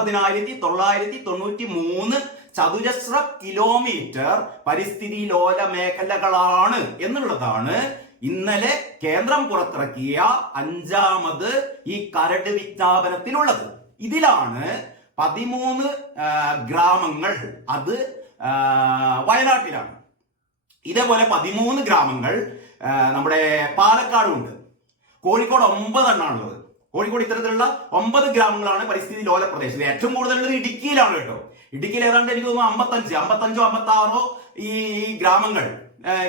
1993 ചതുരശ്ര കിലോമീറ്റർ പരിസ്ഥിതി ലോല മേഖലകളാണ് എന്നുള്ളതാണ് ഇന്നലെ കേന്ദ്രം പുറത്തിറക്കിയ 5ാമത് ഈ കരട് വിജ്ഞാപനത്തിലുള്ളത്. ഇതിലാണ് 13 ഗ്രാമങ്ങൾ, അത് വയനാട്ടിലാണ്. ഇതേപോലെ 13 ഗ്രാമങ്ങൾ നമ്മുടെ പാലക്കാടും ഉണ്ട്. കോഴിക്കോട് 9 എണ്ണാണുള്ളത്. കോഴിക്കോട് ഇത്തരത്തിലുള്ള 9 ഗ്രാമങ്ങളാണ് പരിസ്ഥിതി ലോല പ്രദേശത്ത്. ഏറ്റവും കൂടുതലുള്ളത് ഇടുക്കിയിലാണ് കേട്ടോ. ഇടുക്കിയിൽ ഏതാണ്ട് എനിക്ക് തോന്നുന്നു 55 56 ഈ ഗ്രാമങ്ങൾ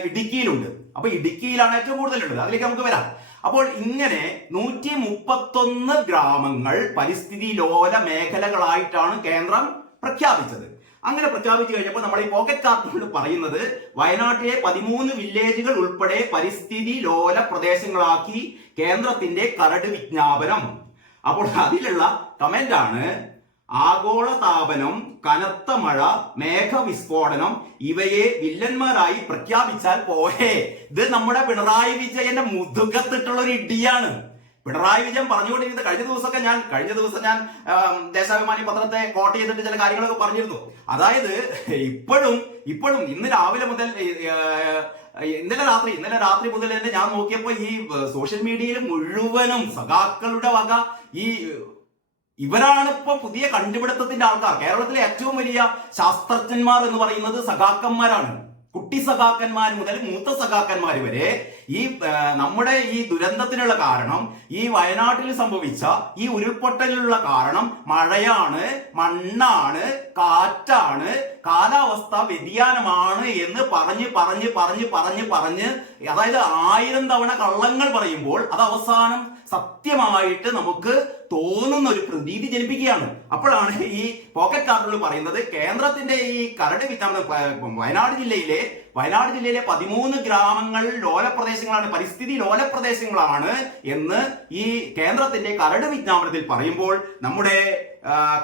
ഇടുക്കിയിലുണ്ട്. അപ്പൊ ഇടുക്കിയിലാണ് ഏറ്റവും കൂടുതലുള്ളത്. അതിലേക്ക് നമുക്ക് വരാം. അപ്പോൾ ഇങ്ങനെ 131 ഗ്രാമങ്ങൾ പരിസ്ഥിതി ലോല മേഖലകളായിട്ടാണ് കേന്ദ്രം പ്രഖ്യാപിച്ചത്. അങ്ങനെ പ്രഖ്യാപിച്ചു കഴിഞ്ഞപ്പോൾ നമ്മൾ ഈ പോക്കറ്റ് കാർട്ടൂണിൽ പറയുന്നത് വയനാട്ടിലെ 13 വില്ലേജുകൾ ഉൾപ്പെടെ പരിസ്ഥിതി ലോല പ്രദേശങ്ങളാക്കി കേന്ദ്രത്തിന്റെ കരട് വിജ്ഞാപനം. അപ്പോൾ അതിലുള്ള കമന്റ് ആണ്, ആഗോളതാപനം, കനത്ത മഴ, മേഘവിസ്ഫോടനം ഇവയെ വില്ലന്മാരായി പ്രഖ്യാപിച്ചാൽ പോരെ. ഇത് നമ്മുടെ പിണറായി വിജയന്റെ മുതുകത്തിട്ടുള്ള ഒരു ഇടിയാണ്. പിണറായി വിജയൻ പറഞ്ഞുകൊണ്ടിരുന്നത് കഴിഞ്ഞ ദിവസം ഞാൻ ദേശാഭിമാനി പത്രത്തെ കോട്ട് ചെയ്തിട്ട് ചില കാര്യങ്ങളൊക്കെ പറഞ്ഞിരുന്നു. അതായത് ഇപ്പോഴും ഇന്ന് രാവിലെ മുതൽ ഇന്നലെ രാത്രി മുതൽ തന്നെ ഞാൻ നോക്കിയപ്പോ ഈ സോഷ്യൽ മീഡിയയിൽ മുഴുവനും സഖാക്കളുടെ വക ഇവരാണ് ഇപ്പൊ പുതിയ കണ്ടുപിടുത്തത്തിന്റെ ആൾക്കാർ. കേരളത്തിലെ ഏറ്റവും വലിയ ശാസ്ത്രജ്ഞന്മാർ എന്ന് പറയുന്നത് സഖാക്കന്മാരാണ്. കുട്ടി സഖാക്കന്മാർ മുതൽ മൂത്ത സഖാക്കന്മാർ വരെ ഈ നമ്മുടെ ഈ ദുരന്തത്തിനുള്ള കാരണം, ഈ വയനാട്ടിൽ സംഭവിച്ച ഈ ഉരുൾപൊട്ടലിനുള്ള കാരണം മഴയാണ്, മണ്ണാണ്, കാറ്റാണ്, കാലാവസ്ഥ വ്യതിയാനമാണ് എന്ന് പറഞ്ഞ് അതായത് 1000 തവണ കള്ളങ്ങൾ പറയുമ്പോൾ അത് അവസാനം സത്യമായിട്ട് നമുക്ക് തോന്നുന്ന ഒരു പ്രതീതി ജനിപ്പിക്കുകയാണ്. അപ്പോഴാണ് ഈ പോക്കറ്റ് കാർട്ടൂണിൽ പറയുന്നത് കേന്ദ്രത്തിന്റെ ഈ കരട് വിജ്ഞാപനം വയനാട് ജില്ലയിലെ 13 ഗ്രാമങ്ങൾ ലോലപ്രദേശങ്ങളാണ്, പരിസ്ഥിതി ലോലപ്രദേശങ്ങളാണ് എന്ന് ഈ കേന്ദ്രത്തിന്റെ കരട് വിജ്ഞാപനത്തിൽ പറയുമ്പോൾ നമ്മുടെ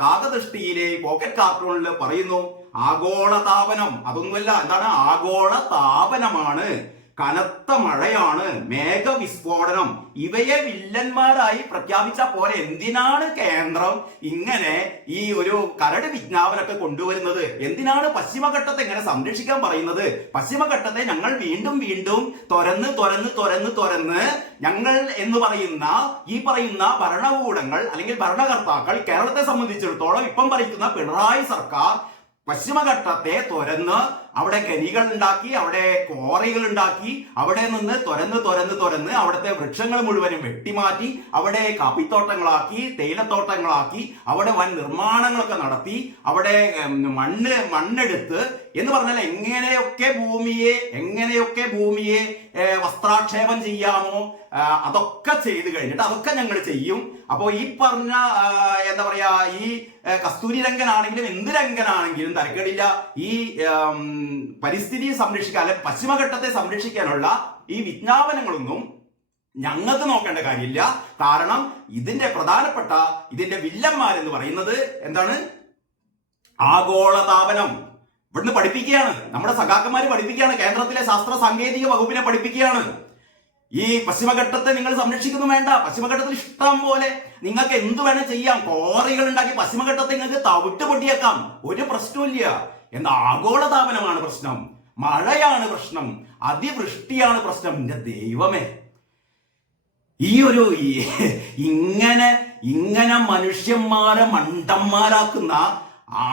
കാകദൃഷ്ടിയിലെ പോക്കറ്റ് കാർട്ടൂണിൽ പറയുന്നു ആഗോളതാപനം. അതൊന്നുമല്ല, എന്താണ് ആഗോളതാപനമാണ്, കനത്ത മഴയാണ്, മേഘവിസ്ഫോടനം ഇവയെ വില്ലന്മാരായി പ്രഖ്യാപിച്ച പോലെ എന്തിനാണ് കേന്ദ്രം ഇങ്ങനെ ഈ ഒരു കരട് വിജ്ഞാപനമൊക്കെ കൊണ്ടുവരുന്നത്? എന്തിനാണ് പശ്ചിമഘട്ടത്തെ ഇങ്ങനെ സംരക്ഷിക്കാൻ പറയുന്നത്? പശ്ചിമഘട്ടത്തെ ഞങ്ങൾ വീണ്ടും തുറന്ന് ഞങ്ങൾ എന്ന് പറയുന്ന ഭരണകൂടങ്ങൾ അല്ലെങ്കിൽ ഭരണകർത്താക്കൾ കേരളത്തെ സംബന്ധിച്ചിടത്തോളം ഇപ്പം ഭരിക്കുന്ന പിണറായി സർക്കാർ പശ്ചിമഘട്ടത്തെ തുറന്ന് അവിടെ ഖനികൾ ഉണ്ടാക്കി, അവിടെ ക്വാറികൾ ഉണ്ടാക്കി, അവിടെ നിന്ന് തുറന്ന് അവിടുത്തെ വൃക്ഷങ്ങൾ മുഴുവനും വെട്ടിമാറ്റി അവിടെ കാപ്പിത്തോട്ടങ്ങളാക്കി, തേയിലത്തോട്ടങ്ങളാക്കി, അവിടെ വൻ നിർമ്മാണങ്ങളൊക്കെ നടത്തി, അവിടെ മണ്ണെടുത്ത് എന്ന് പറഞ്ഞാൽ എങ്ങനെയൊക്കെ ഭൂമിയെ വസ്ത്രാക്ഷേപം ചെയ്യാമോ അതൊക്കെ ചെയ്ത് കഴിഞ്ഞിട്ട് അതൊക്കെ ഞങ്ങൾ ചെയ്യും. അപ്പോൾ ഈ പറഞ്ഞ എന്താ പറയാ, ഈ കസ്തൂരി രംഗനാണെങ്കിലും എന്ത് രംഗനാണെങ്കിലും തരക്കേടില്ല, ഈ പരിസ്ഥിതിയെ സംരക്ഷിക്കാൻ അല്ലെ പശ്ചിമഘട്ടത്തെ സംരക്ഷിക്കാനുള്ള ഈ വിജ്ഞാപനങ്ങളൊന്നും ഞങ്ങൾക്ക് നോക്കേണ്ട കാര്യമില്ല. കാരണം ഇതിന്റെ വില്ലന്മാരെന്ന് പറയുന്നത് എന്താണ്? ആഗോളതാപനം. ഇവിടുന്ന് പഠിപ്പിക്കുകയാണ്, നമ്മുടെ സഖാക്കന്മാര് പഠിപ്പിക്കുകയാണ്, കേന്ദ്രത്തിലെ ശാസ്ത്ര സാങ്കേതിക വകുപ്പിനെ പഠിപ്പിക്കുകയാണ്. ഈ പശ്ചിമഘട്ടത്തെ നിങ്ങൾ സംരക്ഷിക്കുന്നു വേണ്ട. പശ്ചിമഘട്ടത്തിൽ ഇഷ്ടം പോലെ നിങ്ങൾക്ക് എന്ത് വേണം ചെയ്യാം, കോറികൾ ഉണ്ടാക്കി പശ്ചിമഘട്ടത്തെ നിങ്ങൾക്ക് തവിട്ട് പൊട്ടിയേക്കാം, ഒരു പ്രശ്നമില്ല. എന്താ ആഗോളതാപനമാണ് പ്രശ്നം, മഴയാണ് പ്രശ്നം, അതിവൃഷ്ടിയാണ് പ്രശ്നം. എന്റെ ദൈവമേ, ഈ ഒരു ഇങ്ങനെ മനുഷ്യന്മാരെ മണ്ടന്മാരാക്കുന്ന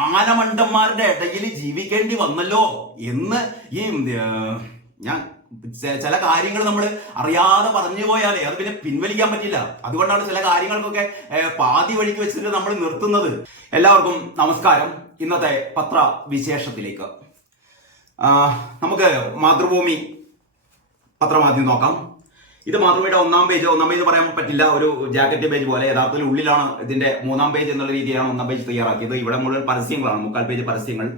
ആനമണ്ടന്മാരുടെ ഇടയിൽ ജീവിക്കേണ്ടി വന്നല്ലോ എന്ന് ഞാൻ ചില കാര്യങ്ങൾ നമ്മൾ അറിയാതെ പറഞ്ഞു പോയാലേ അത് പിന്നെ പിൻവലിക്കാൻ പറ്റില്ല. അതുകൊണ്ടാണ് ചില കാര്യങ്ങൾക്കൊക്കെ പാതി വഴിക്ക് വെച്ചിട്ട് നമ്മൾ നിർത്തുന്നത്. എല്ലാവർക്കും നമസ്കാരം. ഇന്നത്തെ പത്രവിശേഷത്തിലേക്ക് നമുക്ക് മാതൃഭൂമി പത്രമാദ്യം നോക്കാം. ഇത് മാതൃഭൂമിയുടെ ഒന്നാം പേജ് പറയാൻ പറ്റില്ല, ഒരു ജാക്കറ്റ് പേജ് പോലെ. യഥാർത്ഥത്തിൽ ഉള്ളിലാണ് ഇതിന്റെ 3-ാം പേജ് എന്നുള്ള രീതിയിലാണ് 1-ാം പേജ് തയ്യാറാക്കിയത്. ഇവിടെ മുഴുവൻ പരസ്യങ്ങളാണ്, 3/4 പേജ് പരസ്യങ്ങൾ.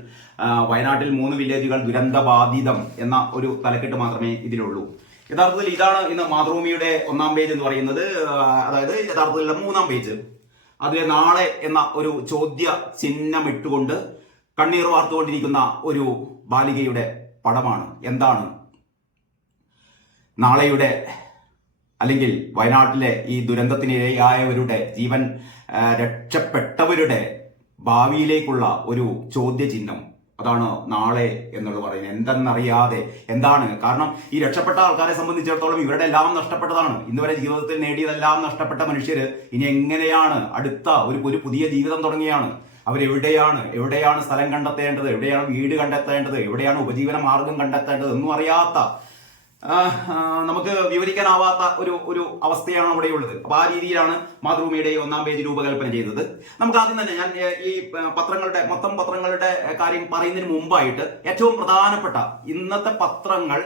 വയനാട്ടിൽ 3 വില്ലേജുകൾ ദുരന്തബാധിതം എന്ന ഒരു തലക്കെട്ട് മാത്രമേ ഇതിലുള്ളൂ. യഥാർത്ഥത്തിൽ ഇതാണ് ഇന്ന് മാതൃഭൂമിയുടെ 1-ാം പേജ് എന്ന് പറയുന്നത്. അതായത് യഥാർത്ഥത്തിലുള്ള 3-ാം പേജ് അതിലെ നാളെ എന്ന ഒരു ചോദ്യ ചിഹ്നമിട്ടുകൊണ്ട് കണ്ണീർ വാർത്തുകൊണ്ടിരിക്കുന്ന ഒരു ബാലികയുടെ പടമാണ്. എന്താണ് നാളെയുടെ അല്ലെങ്കിൽ വയനാട്ടിലെ ഈ ദുരന്തത്തിനിരയായവരുടെ, ജീവൻ രക്ഷപ്പെട്ടവരുടെ ഭാവിയിലേക്കുള്ള ഒരു ചോദ്യചിഹ്നം. അതാണ് നാളെ എന്നുള്ളത് പറയുന്നത്. എന്തെന്നറിയാതെ എന്താണ് കാരണം, ഈ രക്ഷപ്പെട്ട ആൾക്കാരെ സംബന്ധിച്ചിടത്തോളം ഇവരുടെ എല്ലാം നഷ്ടപ്പെട്ടതാണ്. ഇന്നുവരെ ജീവിതത്തിൽ നേടിയതെല്ലാം നഷ്ടപ്പെട്ട മനുഷ്യര് ഇനി എങ്ങനെയാണ് അടുത്ത ഒരു പുതിയ ജീവിതം തുടങ്ങിയാണ്. എവിടെയാണ് സ്ഥലം കണ്ടെത്തേണ്ടത്, എവിടെയാണ് വീട് കണ്ടെത്തേണ്ടത്, എവിടെയാണ് ഉപജീവന മാർഗം കണ്ടെത്തേണ്ടത് ഒന്നും അറിയാത്ത, നമുക്ക് വിവരിക്കാനാവാത്ത ഒരു അവസ്ഥയാണ് അവിടെയുള്ളത്. അപ്പൊ ആ രീതിയിലാണ് മാതൃഭൂമിയുടെ 1-ാം പേജ് രൂപകൽപ്പന ചെയ്തത്. നമുക്ക് ആദ്യം തന്നെ ഞാൻ ഈ മൊത്തം പത്രങ്ങളുടെ കാര്യം പറയുന്നതിന് മുമ്പായിട്ട് ഏറ്റവും പ്രധാനപ്പെട്ട ഇന്നത്തെ പത്രങ്ങൾ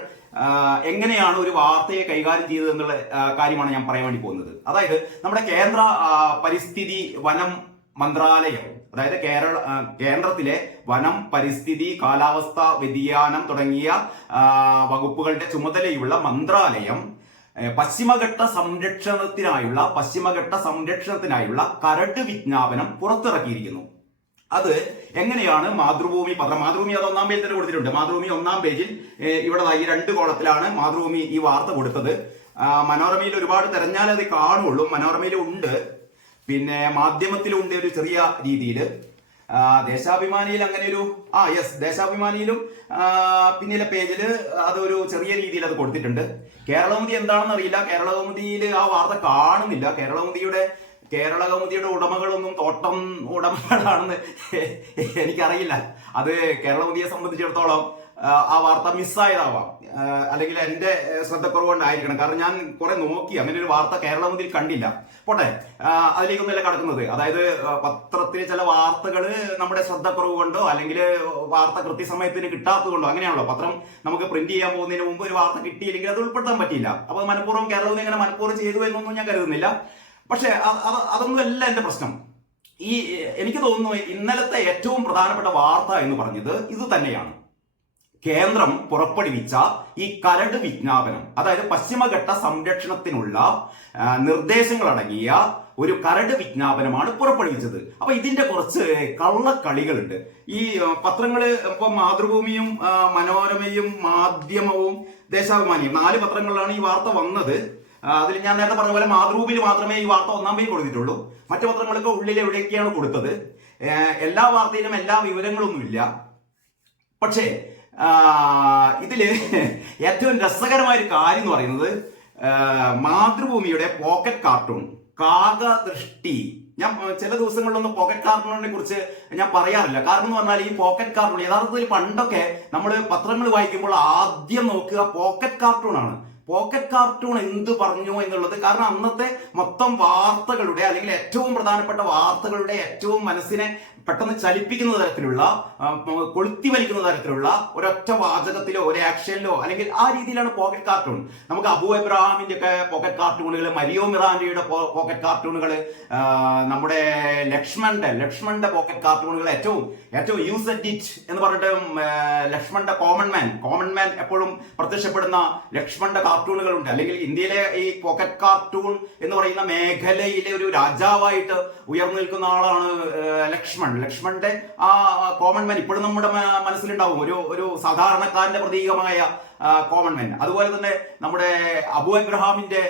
എങ്ങനെയാണ് ഒരു വാർത്തയെ കൈകാര്യം ചെയ്തത് എന്നുള്ള കാര്യമാണ് ഞാൻ പറയാൻ വേണ്ടി പോകുന്നത്. അതായത് നമ്മുടെ കേന്ദ്ര പരിസ്ഥിതി വനം മന്ത്രാലയം, അതായത് കേന്ദ്രത്തിലെ വനം, പരിസ്ഥിതി, കാലാവസ്ഥാ വ്യതിയാനം തുടങ്ങിയ വകുപ്പുകളുടെ ചുമതലയുള്ള മന്ത്രാലയം പശ്ചിമഘട്ട സംരക്ഷണത്തിനായുള്ള കരട് വിജ്ഞാപനം പുറത്തിറക്കിയിരിക്കുന്നു. അത് എങ്ങനെയാണ് മാതൃഭൂമി പത്രം, മാതൃഭൂമി അത് 1-ാം പേജിൽ തന്നെ കൊടുത്തിട്ടുണ്ട്. മാതൃഭൂമി 1-ാം പേജിൽ ഇവിടെ ഈ 2 കോളത്തിലാണ് മാതൃഭൂമി ഈ വാർത്ത കൊടുത്തത്. മനോരമയിൽ ഒരുപാട് തെരഞ്ഞാൽ അത് കാണുള്ളൂ. മനോരമയിലും ഉണ്ട്, പിന്നെ മാധ്യമത്തിലുണ്ട് ഒരു ചെറിയ രീതിയിൽ. ദേശാഭിമാനിയിൽ അങ്ങനെ ദേശാഭിമാനിയിലും പിന്നിലെ പേജിൽ അതൊരു ചെറിയ രീതിയിൽ അത് കൊടുത്തിട്ടുണ്ട്. കേരളകൗമുദി എന്താണെന്ന് അറിയില്ല. കേരളകൗമുദിയിൽ ആ വാർത്ത കാണുന്നില്ല. കേരളകൗമുദിയുടെ ഉടമകളൊന്നും തോട്ടം ഉടമകളാണെന്ന് എനിക്കറിയില്ല. അത് കേരളകൗമുദിയെ സംബന്ധിച്ചിടത്തോളം ആ വാർത്ത മിസ്സായതാവാം, അല്ലെങ്കിൽ എന്റെ ശ്രദ്ധക്കുറവുകൊണ്ടായിരിക്കണം. കാരണം ഞാൻ കുറെ നോക്കി, അങ്ങനെ ഒരു വാർത്ത കേരളകൗമുദിയിൽ കണ്ടില്ല. പോട്ടെ, അതിലേക്കൊന്നല്ല കടക്കുന്നത്. അതായത് പത്രത്തിൽ ചില വാർത്തകൾ നമ്മുടെ ശ്രദ്ധക്കുറവ് കൊണ്ടോ അല്ലെങ്കിൽ വാർത്ത കൃത്യസമയത്തിന് കിട്ടാത്തത് കൊണ്ടോ, അങ്ങനെയാണല്ലോ പത്രം നമുക്ക് പ്രിന്റ് ചെയ്യാൻ പോകുന്നതിന് മുമ്പ് ഒരു വാർത്ത കിട്ടിയില്ലെങ്കിൽ അത് ഉൾപ്പെടുത്താൻ പറ്റിയില്ല. അപ്പൊ മനഃപൂർവ്വം കേരളകൗമുദി അങ്ങനെ മനഃപൂർവ്വം ചെയ്തു എന്നൊന്നും ഞാൻ കരുതുന്നില്ല. പക്ഷെ അതൊന്നുമല്ല എന്റെ പ്രശ്നം. എനിക്ക് തോന്നുന്നു ഇന്നലത്തെ ഏറ്റവും പ്രധാനപ്പെട്ട വാർത്ത എന്ന് പറഞ്ഞത് ഇത് തന്നെയാണ്. കേന്ദ്രം പുറപ്പെടുവിച്ച ഈ കരട് വിജ്ഞാപനം, അതായത് പശ്ചിമഘട്ട സംരക്ഷണത്തിനുള്ള നിർദ്ദേശങ്ങൾ അടങ്ങിയ ഒരു കരട് വിജ്ഞാപനമാണ് പുറപ്പെടുവിച്ചത്. അപ്പൊ ഇതിന്റെ കുറച്ച് കള്ളക്കളികളുണ്ട്. ഈ പത്രങ്ങള് ഇപ്പൊ മാതൃഭൂമിയും മനോരമയും മാധ്യമവും ദേശാഭിമാനിയും 4 പത്രങ്ങളിലാണ് ഈ വാർത്ത വന്നത്. അതിൽ ഞാൻ നേരത്തെ പറഞ്ഞ പോലെ മാതൃഭൂമിയിൽ മാത്രമേ ഈ വാർത്ത 1-ാം പേജ് കൊടുത്തിട്ടുള്ളൂ. മറ്റു പത്രങ്ങളൊക്കെ ഉള്ളിൽ എവിടെയൊക്കെയാണ് കൊടുത്തത്. എല്ലാ വാർത്തയിലും എല്ലാ വിവരങ്ങളൊന്നുമില്ല. പക്ഷേ ഇതില് ഏറ്റവും രസകരമായ ഒരു കാര്യം എന്ന് പറയുന്നത് മാതൃഭൂമിയുടെ പോക്കറ്റ് കാർട്ടൂൺ കാകദൃഷ്ടി. ഞാൻ ചില ദിവസങ്ങളിലൊന്നും പോക്കറ്റ് കാർട്ടൂണിനെ കുറിച്ച് ഞാൻ പറയാറില്ല. കാരണം എന്ന് പറഞ്ഞാൽ ഈ പോക്കറ്റ് കാർട്ടൂൺ യഥാർത്ഥത്തിൽ പണ്ടൊക്കെ നമ്മൾ പത്രങ്ങൾ വായിക്കുമ്പോൾ ആദ്യം നോക്കുക പോക്കറ്റ് കാർട്ടൂൺ ആണ്. പോക്കറ്റ് കാർട്ടൂൺ എന്ത് പറഞ്ഞു എന്നുള്ളത്. കാരണം അന്നത്തെ മൊത്തം വാർത്തകളുടെ അല്ലെങ്കിൽ ഏറ്റവും പ്രധാനപ്പെട്ട വാർത്തകളുടെ ഏറ്റവും മനസ്സിനെ പെട്ടെന്ന് ചലിപ്പിക്കുന്ന തരത്തിലുള്ള, കൊളുത്തി വലിക്കുന്ന തരത്തിലുള്ള ഒരൊറ്റ വാചകത്തിലോ ഒരു ആക്ഷനിലോ അല്ലെങ്കിൽ ആ രീതിയിലാണ് പോക്കറ്റ് കാർട്ടൂൺ. നമുക്ക് അബു എബ്രഹാമിന്റെ ഒക്കെ പോക്കറ്റ് കാർട്ടൂണുകൾ, മരിയോ മിറാൻഡയുടെ പോക്കറ്റ് കാർട്ടൂണുകൾ, നമ്മുടെ ലക്ഷ്മണന്റെ പോക്കറ്റ് കാർട്ടൂണുകൾ, ഏറ്റവും യൂസ് ഇറ്റ് എന്ന് പറഞ്ഞിട്ട് ലക്ഷ്മണന്റെ കോമൺ മാൻ എപ്പോഴും പ്രത്യക്ഷപ്പെടുന്ന ലക്ഷ്മണന്റെ കാർട്ടൂണുകളുണ്ട്. അല്ലെങ്കിൽ ഇന്ത്യയിലെ ഈ പോക്കറ്റ് കാർട്ടൂൺ എന്ന് പറയുന്ന മേഖലയിലെ ഒരു രാജാവായിട്ട് ഉയർന്നു നിൽക്കുന്ന ആളാണ് ലക്ഷ്മണന്റെ ആ കോമൺ മാൻ ഇപ്പോഴും നമ്മുടെ മനസ്സിലുണ്ടാവും. ഒരു സാധാരണക്കാരന്റെ പ്രതീകമായ കോമൺ മാൻ. അതുപോലെ തന്നെ നമ്മുടെ അബു എബ്രഹാമിന്റെ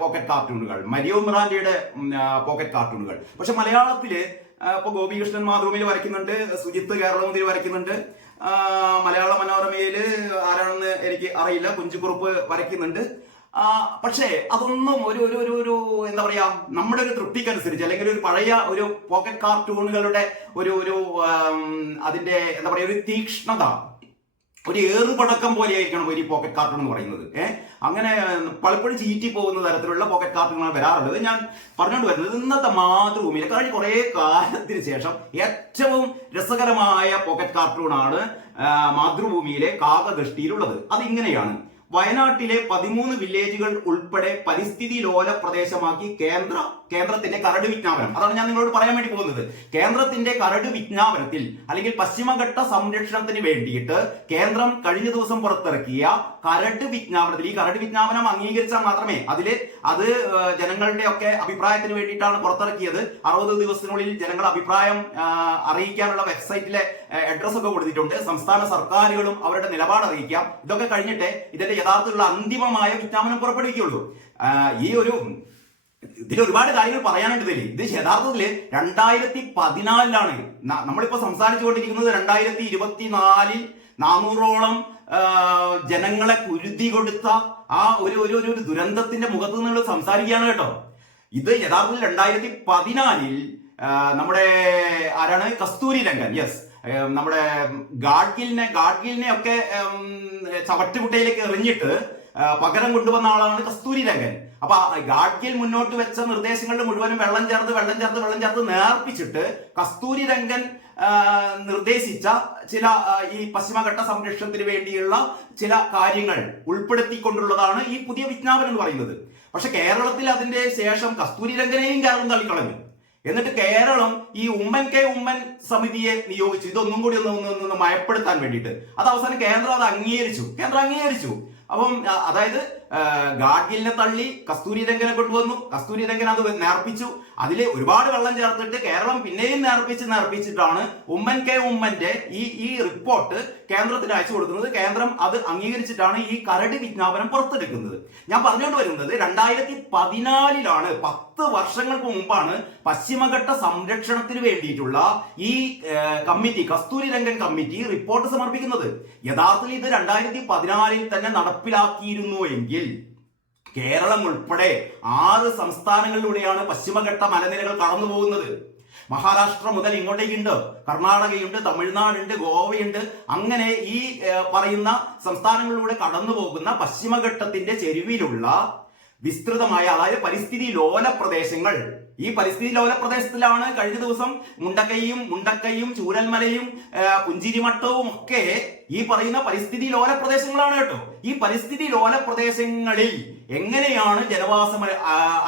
പോക്കറ്റ് കാർട്ടൂണുകൾ, മരിയോ മിറാൻഡയുടെ പോക്കറ്റ് കാർട്ടൂണുകൾ. പക്ഷെ മലയാളത്തില് ഇപ്പൊ ഗോപികൃഷ്ണൻ മാതൃഭൂമിയിൽ വരയ്ക്കുന്നുണ്ട്, സുജിത്ത് കേരളകൗമുദിയിൽ വരയ്ക്കുന്നുണ്ട്, മലയാള മനോരമയില് ആരാണെന്ന് എനിക്ക് അറിയില്ല, കുഞ്ചുകുറുപ്പ് വരയ്ക്കുന്നുണ്ട്. പക്ഷേ അതൊന്നും ഒരു എന്താ പറയാ, നമ്മുടെ ഒരു തൃപ്തിക്കനുസരിച്ച് അല്ലെങ്കിൽ ഒരു പഴയ ഒരു പോക്കറ്റ് കാർട്ടൂണുകളുടെ ഒരു അതിന്റെ എന്താ പറയാ ഒരു തീക്ഷ്ണത, ഒരു ഏറുപടക്കം പോലെ ആയിരിക്കണം ഒരു പോക്കറ്റ് കാർട്ടൂൺ എന്ന് പറയുന്നത്. അങ്ങനെ പലപ്പോഴും ചീറ്റി പോകുന്ന തരത്തിലുള്ള പോക്കറ്റ് കാർട്ടൂണുകൾ വരാറുള്ളത്. ഞാൻ പറഞ്ഞുകൊണ്ട് വരുന്നത് ഇന്നത്തെ മാതൃഭൂമിയിലെ കഴിഞ്ഞ കുറെ കാലത്തിന് ശേഷം ഏറ്റവും രസകരമായ പോക്കറ്റ് കാർട്ടൂണാണ് മാതൃഭൂമിയിലെ കാകദൃഷ്ടിയിലുള്ളത്. അതിങ്ങനെയാണ്: വയനാട്ടിലെ 13 വില്ലേജുകൾ ഉൾപ്പെടെ പരിസ്ഥിതി ലോല പ്രദേശമാക്കി കേന്ദ്രത്തിന്റെ കരട് വിജ്ഞാപനം. അതാണ് ഞാൻ നിങ്ങളോട് പറയാൻ വേണ്ടി പോകുന്നത്. കേന്ദ്രത്തിന്റെ കരട് വിജ്ഞാപനത്തിൽ അല്ലെങ്കിൽ പശ്ചിമഘട്ട സംരക്ഷണത്തിന് വേണ്ടിയിട്ട് കേന്ദ്രം കഴിഞ്ഞ ദിവസം പുറത്തിറക്കിയ കരട് വിജ്ഞാപനത്തിൽ, ഈ കരട് വിജ്ഞാപനം അംഗീകരിച്ചാൽ മാത്രമേ അത് ജനങ്ങളുടെ ഒക്കെ അഭിപ്രായത്തിന് വേണ്ടിയിട്ടാണ് പുറത്തിറക്കിയത്. 60 ദിവസത്തിനുള്ളിൽ ജനങ്ങൾ അഭിപ്രായം അറിയിക്കാനുള്ള വെബ്സൈറ്റിലെ അഡ്രസ് ഒക്കെ കൊടുത്തിട്ടുണ്ട്. സംസ്ഥാന സർക്കാരുകളും അവരുടെ നിലപാട് അറിയിക്കാം. ഇതൊക്കെ കഴിഞ്ഞിട്ട് ഇതിന്റെ യഥാർത്ഥത്തിലുള്ള അന്തിമമായ വിജ്ഞാപനം പുറപ്പെടുവിക്കുള്ളൂ. ഈ ഒരു ഇതിൽ ഒരുപാട് കാര്യങ്ങൾ പറയാനുണ്ട്. ഇത് യഥാർത്ഥത്തില് 2014 നമ്മളിപ്പോ സംസാരിച്ചുകൊണ്ടിരിക്കുന്നത് 2024 400ഓളം ജനങ്ങളെ കുരുതി കൊടുത്ത ആ ഒരു ദുരന്തത്തിന്റെ മുഖത്ത് നിന്നുള്ള സംസാരിക്കുകയാണ് കേട്ടോ. ഇത് യഥാർത്ഥത്തിൽ 2014 നമ്മുടെ ആരാണ്, കസ്തൂരി രംഗൻ, യെസ്, നമ്മുടെ ഗാഡ്ഗിലിനെ ഒക്കെ ചവറ്റുകുട്ടയിലേക്ക് എറിഞ്ഞിട്ട് പകരം കൊണ്ടുവന്ന ആളാണ് കസ്തൂരി രംഗൻ. അപ്പൊ ഗാഡ്ഗിൽ മുന്നോട്ട് വെച്ച നിർദ്ദേശങ്ങളുടെ മുഴുവനും വെള്ളം ചേർത്ത് നേർപ്പിച്ചിട്ട് കസ്തൂരി രംഗൻ നിർദ്ദേശിച്ച ചില ഈ പശ്ചിമഘട്ട സംരക്ഷണത്തിന് വേണ്ടിയുള്ള ചില കാര്യങ്ങൾ ഉൾപ്പെടുത്തിക്കൊണ്ടുള്ളതാണ് ഈ പുതിയ വിജ്ഞാപനം എന്ന് പറയുന്നത്. പക്ഷെ കേരളത്തിൽ അതിന്റെ ശേഷം കസ്തൂരി രംഗനെയും കേരളം തള്ളിക്കളഞ്ഞു. എന്നിട്ട് കേരളം ഈ ഉമ്മൻ സമിതിയെ നിയോഗിച്ചു, ഇതൊന്നും കൂടി ഒന്ന് മയപ്പെടുത്താൻ വേണ്ടിയിട്ട്. അത് അവസാനം കേന്ദ്രം അത് അംഗീകരിച്ചു. അപ്പം അതായത് ഗാഡ്ഗിലിനെ തള്ളി കസ്തൂരി രംഗനെ കൊണ്ടുവന്നു, കസ്തൂരി രംഗൻ അത് നേർപ്പിച്ചു, അതിൽ ഒരുപാട് വെള്ളം ചേർത്തിട്ട് കേരളം പിന്നെയും നേർപ്പിച്ചിട്ടാണ് ഉമ്മന്റെ ഈ റിപ്പോർട്ട് കേന്ദ്രത്തിന് അയച്ചു കൊടുക്കുന്നത്. കേന്ദ്രം അത് അംഗീകരിച്ചിട്ടാണ് ഈ കരട് വിജ്ഞാപനം പുറത്തെടുക്കുന്നത്. ഞാൻ പറഞ്ഞുകൊണ്ട് വരുന്നത് 2014 10 വർഷങ്ങൾക്ക് മുമ്പാണ് പശ്ചിമഘട്ട സംരക്ഷണത്തിന് വേണ്ടിയിട്ടുള്ള ഈ committee, Kasturi Rangan committee report സമർപ്പിക്കുന്നത്. യഥാർത്ഥത്തിൽ ഇത് 2014 തന്നെ നടപ്പിലാക്കിയിരുന്നു എങ്കിൽ കേരളം ഉൾപ്പെടെ 6 സംസ്ഥാനങ്ങളിലൂടെയാണ് പശ്ചിമഘട്ട മലനിരകൾ കടന്നു പോകുന്നത്. മഹാരാഷ്ട്ര മുതൽ ഇങ്ങോട്ടേക്കുണ്ട്, കർണാടകയുണ്ട്, തമിഴ്നാടുണ്ട്, ഗോവയുണ്ട്. അങ്ങനെ ഈ പറയുന്ന സംസ്ഥാനങ്ങളിലൂടെ കടന്നു പോകുന്ന പശ്ചിമഘട്ടത്തിന്റെ ചെരുവിലുള്ള വിസ്തൃതമായ, അതായത് പരിസ്ഥിതി ലോല പ്രദേശങ്ങൾ. ഈ പരിസ്ഥിതി ലോല പ്രദേശത്തിലാണ് കഴിഞ്ഞ ദിവസം മുണ്ടക്കൈയും ചൂരൽമലയും പുഞ്ചിരിമട്ടവും ഒക്കെ ഈ പറയുന്ന പരിസ്ഥിതി ലോല പ്രദേശങ്ങളാണ് കേട്ടോ. ഈ പരിസ്ഥിതി ലോല പ്രദേശങ്ങളിൽ എങ്ങനെയാണ് ജനവാസം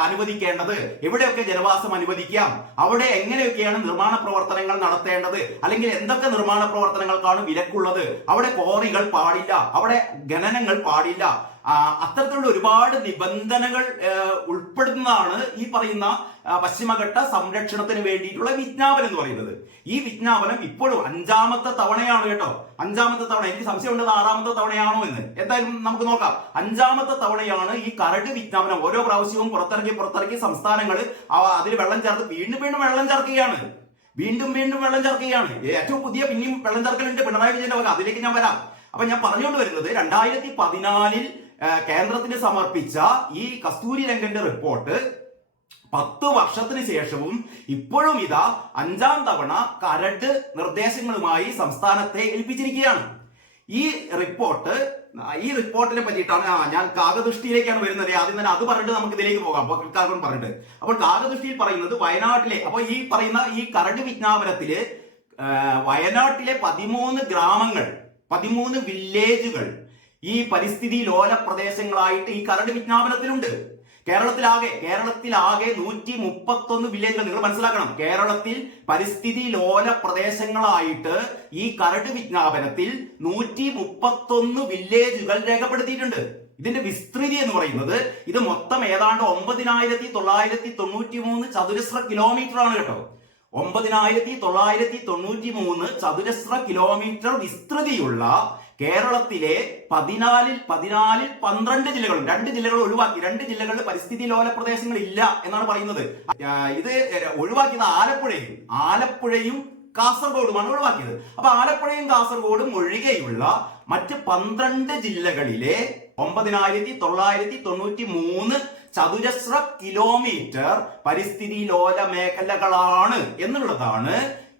അനുവദിക്കേണ്ടത്, എവിടെയൊക്കെ ജനവാസം അനുവദിക്കാം, അവിടെ എങ്ങനെയൊക്കെയാണ് നിർമ്മാണ പ്രവർത്തനങ്ങൾ നടത്തേണ്ടത്, അല്ലെങ്കിൽ എന്തൊക്കെ നിർമ്മാണ പ്രവർത്തനങ്ങൾക്കാണ് വിലക്കുള്ളത്, അവിടെ ക്വാറികൾ പാടില്ല, അവിടെ ഖനനങ്ങൾ പാടില്ല, അത്തരത്തിലുള്ള ഒരുപാട് നിബന്ധനകൾ ഉൾപ്പെടുന്നതാണ് ഈ പറയുന്ന പശ്ചിമഘട്ട സംരക്ഷണത്തിന് വേണ്ടിയിട്ടുള്ള വിജ്ഞാപനം എന്ന് പറയുന്നത്. ഈ വിജ്ഞാപനം ഇപ്പോഴും 5ാമത്തെ തവണയാണ് കേട്ടോ. 5ാമത്തെ തവണ. എനിക്ക് സംശയമുണ്ട് 6ാമത്തെ തവണയാണോ എന്ന്. എന്തായാലും നമുക്ക് നോക്കാം. 5ാമത്തെ തവണയാണ് ഈ കരട് വിജ്ഞാപനം. ഓരോ പ്രാവശ്യവും പുറത്തിറക്കി സംസ്ഥാനങ്ങൾ അതിൽ വെള്ളം ചേർത്ത് വീണ്ടും വെള്ളം ചേർക്കുകയാണ്. വീണ്ടും വെള്ളം ചേർക്കുകയാണ്. ഏറ്റവും പുതിയ പിന്നെയും വെള്ളം ചേർക്കലുണ്ട് പിണറായി വിജയന്റെ വക. അതിലേക്ക് ഞാൻ വരാം. അപ്പൊ ഞാൻ പറഞ്ഞുകൊണ്ട് വരുന്നത് 2014 കേന്ദ്രത്തിന് സമർപ്പിച്ച ഈ കസ്തൂരി രംഗന്റെ റിപ്പോർട്ട് 10 വർഷത്തിന് ശേഷവും ഇപ്പോഴും ഇതാ 5ാം തവണ കരട് നിർദ്ദേശങ്ങളുമായി സംസ്ഥാനത്തെ ഏൽപ്പിച്ചിരിക്കുകയാണ്. ഈ റിപ്പോർട്ടിനെ പറ്റിയിട്ടാണ് ഞാൻ കാകദൃഷ്ടിയിലേക്കാണ് വരുന്നത്. ആദ്യം തന്നെ അത് പറഞ്ഞിട്ട് നമുക്ക് ഇതിലേക്ക് പോകാം. പറഞ്ഞിട്ട് അപ്പോൾ കാകദൃഷ്ടിയിൽ പറയുന്നത് വയനാട്ടിലെ, അപ്പോൾ ഈ പറയുന്ന ഈ കരട് വിജ്ഞാപനത്തില് വയനാട്ടിലെ 13 ഗ്രാമങ്ങൾ, 13 വില്ലേജുകൾ ഈ പരിസ്ഥിതി ലോല പ്രദേശങ്ങളായിട്ട് ഈ കരട് വിജ്ഞാപനത്തിലുണ്ട്. കേരളത്തിലാകെ 131 വില്ലേജുകൾ. നിങ്ങൾ മനസ്സിലാക്കണം, കേരളത്തിൽ പരിസ്ഥിതി ലോല പ്രദേശങ്ങളായിട്ട് ഈ കരട് വിജ്ഞാപനത്തിൽ 131 വില്ലേജുകൾ രേഖപ്പെടുത്തിയിട്ടുണ്ട്. ഇതിന്റെ വിസ്തൃതി എന്ന് പറയുന്നത് ഇത് മൊത്തം ഏതാണ്ട് 9993 ചതുരശ്ര കിലോമീറ്റർ ആണ് കേട്ടോ. 9993 ചതുരശ്ര കിലോമീറ്റർ വിസ്തൃതിയുള്ള കേരളത്തിലെ 14 12 ജില്ലകളും, 2 ജില്ലകൾ ഒഴിവാക്കി. 2 ജില്ലകളിൽ പരിസ്ഥിതി ലോല പ്രദേശങ്ങൾ ഇല്ല എന്നാണ് പറയുന്നത്. ഇത് ഒഴിവാക്കിയത് ആലപ്പുഴയും കാസർഗോഡുമാണ് ഒഴിവാക്കിയത്. അപ്പൊ ആലപ്പുഴയും കാസർഗോഡും ഒഴികെയുള്ള മറ്റ് 12 ജില്ലകളിലെ 9993 ചതുരശ്ര കിലോമീറ്റർ പരിസ്ഥിതി ലോല മേഖലകളാണ് എന്നുള്ളതാണ്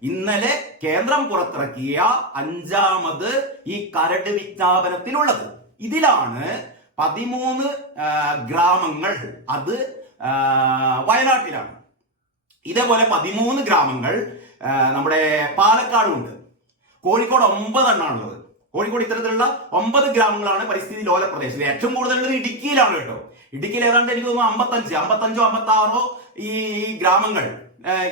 ഇന്നലെ കേന്ദ്രം പുറത്തിറക്കിയ 5ാമത് ഈ കരട് വിജ്ഞാപനത്തിലുള്ളത്. ഇതിലാണ് 13 ഗ്രാമങ്ങൾ, അത് വയനാട്ടിലാണ്. ഇതേപോലെ 13 ഗ്രാമങ്ങൾ നമ്മുടെ പാലക്കാടും ഉണ്ട്. കോഴിക്കോട് 9 എണ്ണാണുള്ളത്. കോഴിക്കോട് ഇത്തരത്തിലുള്ള 9 ഗ്രാമങ്ങളാണ് പരിസ്ഥിതി ലോല പ്രദേശത്ത്. ഏറ്റവും കൂടുതലുള്ളത് ഇടുക്കിയിലാണ് കേട്ടോ. ഇടുക്കിയിൽ ഏതാണ്ട് എനിക്ക് തോന്നുന്നു 55 56 ഈ ഗ്രാമങ്ങൾ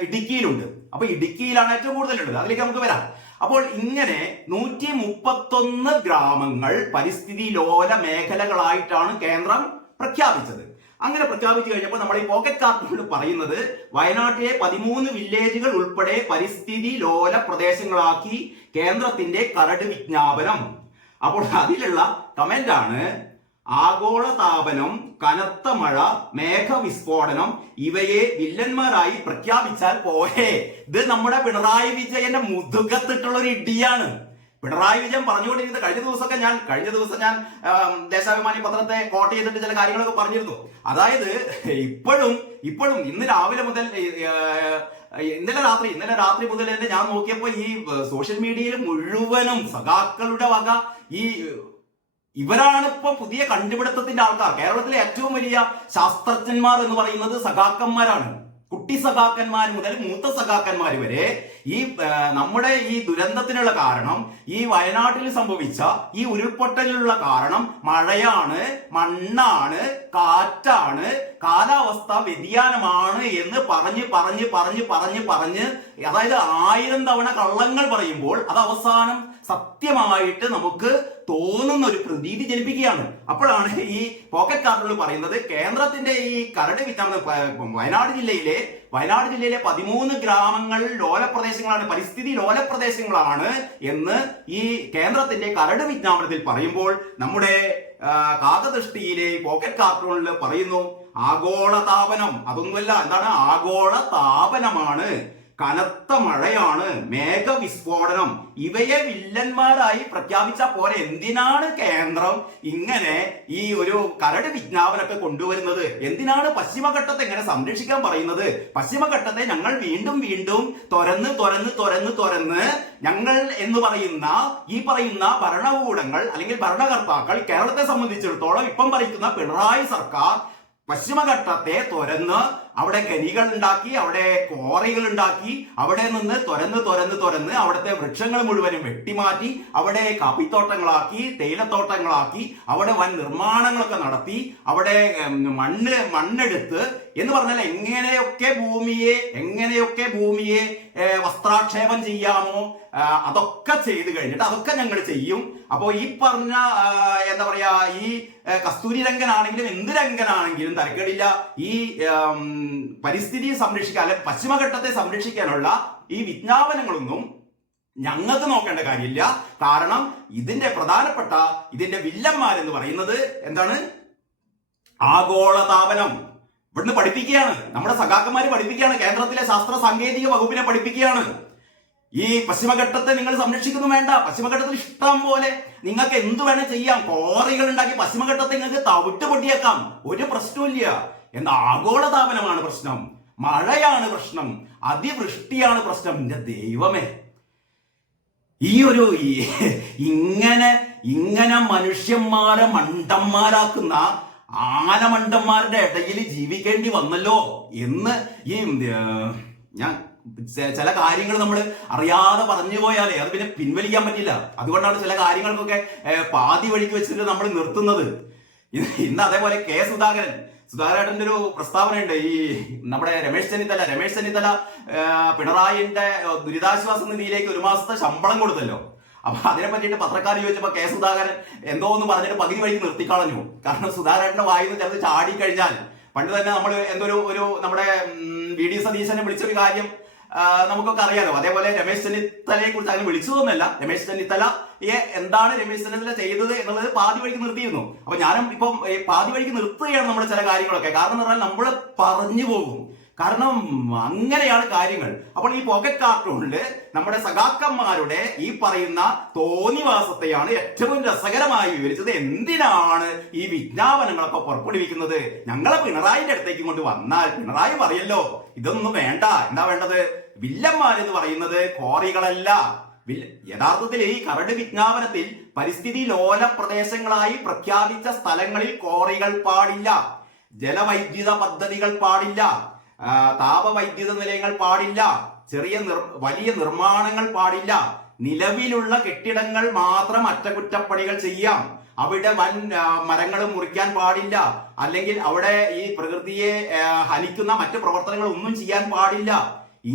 ഇടുക്കിയിലുണ്ട്. അപ്പൊ ഇടുക്കിയിലാണ് ഏറ്റവും കൂടുതലുള്ളത്. അതിലേക്ക് നമുക്ക് വരാം. അപ്പോൾ ഇങ്ങനെ 131 ഗ്രാമങ്ങൾ പരിസ്ഥിതി ലോല മേഖലകളായിട്ടാണ് കേന്ദ്രം പ്രഖ്യാപിച്ചത്. അങ്ങനെ പ്രഖ്യാപിച്ചു കഴിഞ്ഞപ്പോൾ നമ്മൾ ഈ പോക്കറ്റ് കാർട്ടൂണിൽ പറയുന്നത് വയനാട്ടിലെ 13 വില്ലേജുകൾ ഉൾപ്പെടെ പരിസ്ഥിതി ലോല പ്രദേശങ്ങളാക്കി കേന്ദ്രത്തിന്റെ കരട് വിജ്ഞാപനം. അപ്പോൾ അതിലുള്ള കമന്റ് ആണ്, ആഗോളതാപനം, കനത്ത മഴ, മേഘവിസ്ഫോടനം ഇവയെ വില്ലന്മാരായി പ്രഖ്യാപിച്ചാൽ പോരെ. ഇത് നമ്മുടെ പിണറായി വിജയന്റെ മുതുകത്തിട്ടുള്ള ഒരു ഇടിയാണ്. പിണറായി വിജയൻ പറഞ്ഞുകൊണ്ടിരുന്നത് കഴിഞ്ഞ ദിവസം ഞാൻ ദേശാഭിമാനി പത്രത്തെ കോട്ട് ചെയ്തിട്ട് ചില കാര്യങ്ങളൊക്കെ പറഞ്ഞിരുന്നു. അതായത് ഇപ്പോഴും ഇന്ന് രാവിലെ മുതൽ ഇന്നലെ രാത്രി മുതൽ തന്നെ ഞാൻ നോക്കിയപ്പോ ഈ സോഷ്യൽ മീഡിയയിൽ മുഴുവനും സഖാക്കളുടെ വക ഇവരാണ് ഇപ്പൊ പുതിയ കണ്ടുപിടുത്തത്തിന്റെ ആൾക്കാർ. കേരളത്തിലെ ഏറ്റവും വലിയ ശാസ്ത്രജ്ഞന്മാർ എന്ന് പറയുന്നത് സഖാക്കന്മാരാണ്. കുട്ടി സഖാക്കന്മാർ മുതൽ മൂത്ത സഖാക്കന്മാർ വരെ ഈ നമ്മുടെ ഈ ദുരന്തത്തിനുള്ള കാരണം, ഈ വയനാട്ടിൽ സംഭവിച്ച ഈ ഉരുൾപൊട്ടലിനുള്ള കാരണം മഴയാണ്, മണ്ണാണ്, കാറ്റാണ്, കാലാവസ്ഥ വ്യതിയാനമാണ് എന്ന് പറഞ്ഞ് അതായത് 1000 തവണ കള്ളങ്ങൾ പറയുമ്പോൾ അത് അവസാനം സത്യമായിട്ട് നമുക്ക് തോന്നുന്ന ഒരു പ്രതീതി ജനിപ്പിക്കുകയാണ്. അപ്പോഴാണ് ഈ പോക്കറ്റ് കാർഡുകൾ പറയുന്നത് കേന്ദ്രത്തിന്റെ ഈ കരട് വിജ്ഞാപനം വയനാട് ജില്ലയിലെ 13 ഗ്രാമങ്ങൾ ലോലപ്രദേശങ്ങളാണ്, പരിസ്ഥിതി ലോലപ്രദേശങ്ങളാണ് എന്ന് ഈ കേന്ദ്രത്തിന്റെ കരട് വിജ്ഞാപനത്തിൽ പറയുമ്പോൾ നമ്മുടെ കാകദൃഷ്ടിയിലെ പോക്കറ്റ് കാർട്ടൂണിൽ പറയുന്നു ആഗോളതാപനം. അതൊന്നുമല്ല, എന്താണ് ആഗോളതാപനമാണ്, കനത്ത മഴയാണ്, മേഘവിസ്ഫോടനം ഇവയെ വില്ലന്മാരായി പ്രഖ്യാപിച്ച പോലെ എന്തിനാണ് കേന്ദ്രം ഇങ്ങനെ ഈ ഒരു കരട് വിജ്ഞാപനമൊക്കെ കൊണ്ടുവരുന്നത്? എന്തിനാണ് പശ്ചിമഘട്ടത്തെ ഇങ്ങനെ സംരക്ഷിക്കാൻ പറയുന്നത്? പശ്ചിമഘട്ടത്തെ ഞങ്ങൾ വീണ്ടും തുറന്ന് ഞങ്ങൾ എന്ന് പറയുന്ന ഭരണകൂടങ്ങൾ അല്ലെങ്കിൽ ഭരണകർത്താക്കൾ കേരളത്തെ സംബന്ധിച്ചിടത്തോളം ഇപ്പം ഭരിക്കുന്ന പിണറായി സർക്കാർ പശ്ചിമഘട്ടത്തെ തുറന്ന് അവിടെ ഖനികൾ ഉണ്ടാക്കി, അവിടെ ക്വാറികൾ ഉണ്ടാക്കി, അവിടെ നിന്ന് തുറന്ന് അവിടുത്തെ വൃക്ഷങ്ങൾ മുഴുവനും വെട്ടിമാറ്റി അവിടെ കാപ്പിത്തോട്ടങ്ങളാക്കി, തേയിലത്തോട്ടങ്ങളാക്കി, അവിടെ വൻ നിർമ്മാണങ്ങളൊക്കെ നടത്തി, അവിടെ മണ്ണെടുത്ത് എന്ന് പറഞ്ഞാൽ എങ്ങനെയൊക്കെ ഭൂമിയെ വസ്ത്രാക്ഷേപം ചെയ്യാമോ അതൊക്കെ ചെയ്ത് കഴിഞ്ഞിട്ട് അതൊക്കെ ഞങ്ങൾ ചെയ്യും. അപ്പോൾ ഈ പറഞ്ഞ എന്താ പറയാ, ഈ കസ്തൂരി രംഗനാണെങ്കിലും എന്ത് രംഗനാണെങ്കിലും തരക്കേടില്ല, ഈ പരിസ്ഥിതിയെ സംരക്ഷിക്കാൻ അല്ലെ പശ്ചിമഘട്ടത്തെ സംരക്ഷിക്കാനുള്ള ഈ വിജ്ഞാപനങ്ങളൊന്നും ഞങ്ങൾക്ക് നോക്കേണ്ട കാര്യമില്ല. കാരണം ഇതിന്റെ വില്ലന്മാരെന്ന് പറയുന്നത് എന്താണ്? ആഗോളതാപനം. ഇവിടുന്ന് പഠിപ്പിക്കുകയാണ്, നമ്മുടെ സഖാക്കന്മാര് പഠിപ്പിക്കുകയാണ്, കേന്ദ്രത്തിലെ ശാസ്ത്ര സാങ്കേതിക വകുപ്പിനെ പഠിപ്പിക്കുകയാണ്. ഈ പശ്ചിമഘട്ടത്തെ നിങ്ങൾ സംരക്ഷിക്കുന്നു വേണ്ട. പശ്ചിമഘട്ടത്തിൽ ഇഷ്ടം പോലെ നിങ്ങൾക്ക് എന്ത് വേണം ചെയ്യാം, കോറികൾ ഉണ്ടാക്കി പശ്ചിമഘട്ടത്തെ നിങ്ങൾക്ക് തവിട്ട് പൊട്ടിയേക്കാം, ഒരു പ്രശ്നമില്ല. എന്താ ആഗോളതാപനമാണ് പ്രശ്നം, മഴയാണ് പ്രശ്നം, അതിവൃഷ്ടിയാണ് പ്രശ്നം. എന്റെ ദൈവമേ, ഇങ്ങനെ മനുഷ്യന്മാരെ മണ്ടന്മാരാക്കുന്ന ആനമണ്ടന്മാരുടെ ഇടയിൽ ജീവിക്കേണ്ടി വന്നല്ലോ എന്ന് ഞാൻ ചില കാര്യങ്ങൾ നമ്മൾ അറിയാതെ പറഞ്ഞു പോയാലേ അത് പിന്നെ പിൻവലിക്കാൻ പറ്റില്ല. അതുകൊണ്ടാണ് ചില കാര്യങ്ങൾക്കൊക്കെ പാതി വഴിക്ക് വെച്ചിട്ട് നമ്മൾ നിർത്തുന്നത്. ഇന്ന് അതേപോലെ സുധാകരന്റെ ഒരു പ്രസ്താവനയുണ്ട്. ഈ നമ്മുടെ രമേശ് ചെന്നിത്തല പിണറായിന്റെ ദുരിതാശ്വാസ നിധിയിലേക്ക് 1 മാസത്തെ ശമ്പളം കൊടുത്തല്ലോ. അപ്പൊ അതിനെ പറ്റിയിട്ട് പത്രക്കാർ ചോദിച്ചപ്പോ സുധാകരൻ എന്തോ എന്ന് പറഞ്ഞിട്ട് പകുതി വഴിക്ക് നിർത്തിക്കളഞ്ഞു. കാരണം സുധാകരന്റെ വായിന്ന് ചിലത് ചാടിക്കഴിഞ്ഞാൽ, പണ്ട് തന്നെ നമ്മൾ നമ്മുടെ വി ഡി സതീശനെ വിളിച്ചൊരു കാര്യം നമുക്കൊക്കെ അറിയാലോ. അതേപോലെ രമേശ് ചെന്നിത്തലയെ കുറിച്ച് അങ്ങനെ വിളിച്ചതൊന്നുമല്ല, രമേശ് ചെന്നിത്തല ചെയ്തത് എന്നുള്ളത് പാതി വഴിക്ക് നിർത്തിയിരുന്നു. അപ്പൊ ഞാനും ഇപ്പം പാതി വഴിക്ക് നിർത്തുകയാണ് നമ്മുടെ ചില കാര്യങ്ങളൊക്കെ. കാരണം എന്ന് പറഞ്ഞാൽ നമ്മൾ പറഞ്ഞു പോകും, കാരണം അങ്ങനെയാണ് കാര്യങ്ങൾ. അപ്പോൾ ഈ പോക്കറ്റ് കാർട്ടൂണില് നമ്മുടെ സഖാക്കന്മാരുടെ ഈ പറയുന്ന തോന്നിവാസത്തെയാണ് ഏറ്റവും രസകരമായി വിവരിച്ചത്. എന്തിനാണ് ഈ വിജ്ഞാപനങ്ങളൊക്കെ പുറപ്പെടുവിക്കുന്നത്? ഞങ്ങളെ പിണറായിന്റെ അടുത്തേക്ക് കൊണ്ട് വന്നാൽ പിണറായി പറയല്ലോ ഇതൊന്നും വേണ്ട. എന്താ വേണ്ടത്? വില്ലന്മാരെന്ന് പറയുന്നത് ക്വാറികളല്ല. യഥാർത്ഥത്തിൽ ഈ കരട് വിജ്ഞാപനത്തിൽ പരിസ്ഥിതി ലോല പ്രദേശങ്ങളായി പ്രഖ്യാപിച്ച സ്ഥലങ്ങളിൽ ക്വാറികൾ പാടില്ല, ജലവൈദ്യുത പദ്ധതികൾ പാടില്ല, താപവൈദ്യുത നിലയങ്ങൾ പാടില്ല, വലിയ നിർമ്മാണങ്ങൾ പാടില്ല, നിലവിലുള്ള കെട്ടിടങ്ങൾ മാത്രം അറ്റകുറ്റപ്പണികൾ ചെയ്യാം, അവിടെ വൻ മരങ്ങൾ മുറിക്കാൻ പാടില്ല, അല്ലെങ്കിൽ അവിടെ ഈ പ്രകൃതിയെ ഹനിക്കുന്ന മറ്റു പ്രവർത്തനങ്ങൾ ഒന്നും ചെയ്യാൻ പാടില്ല.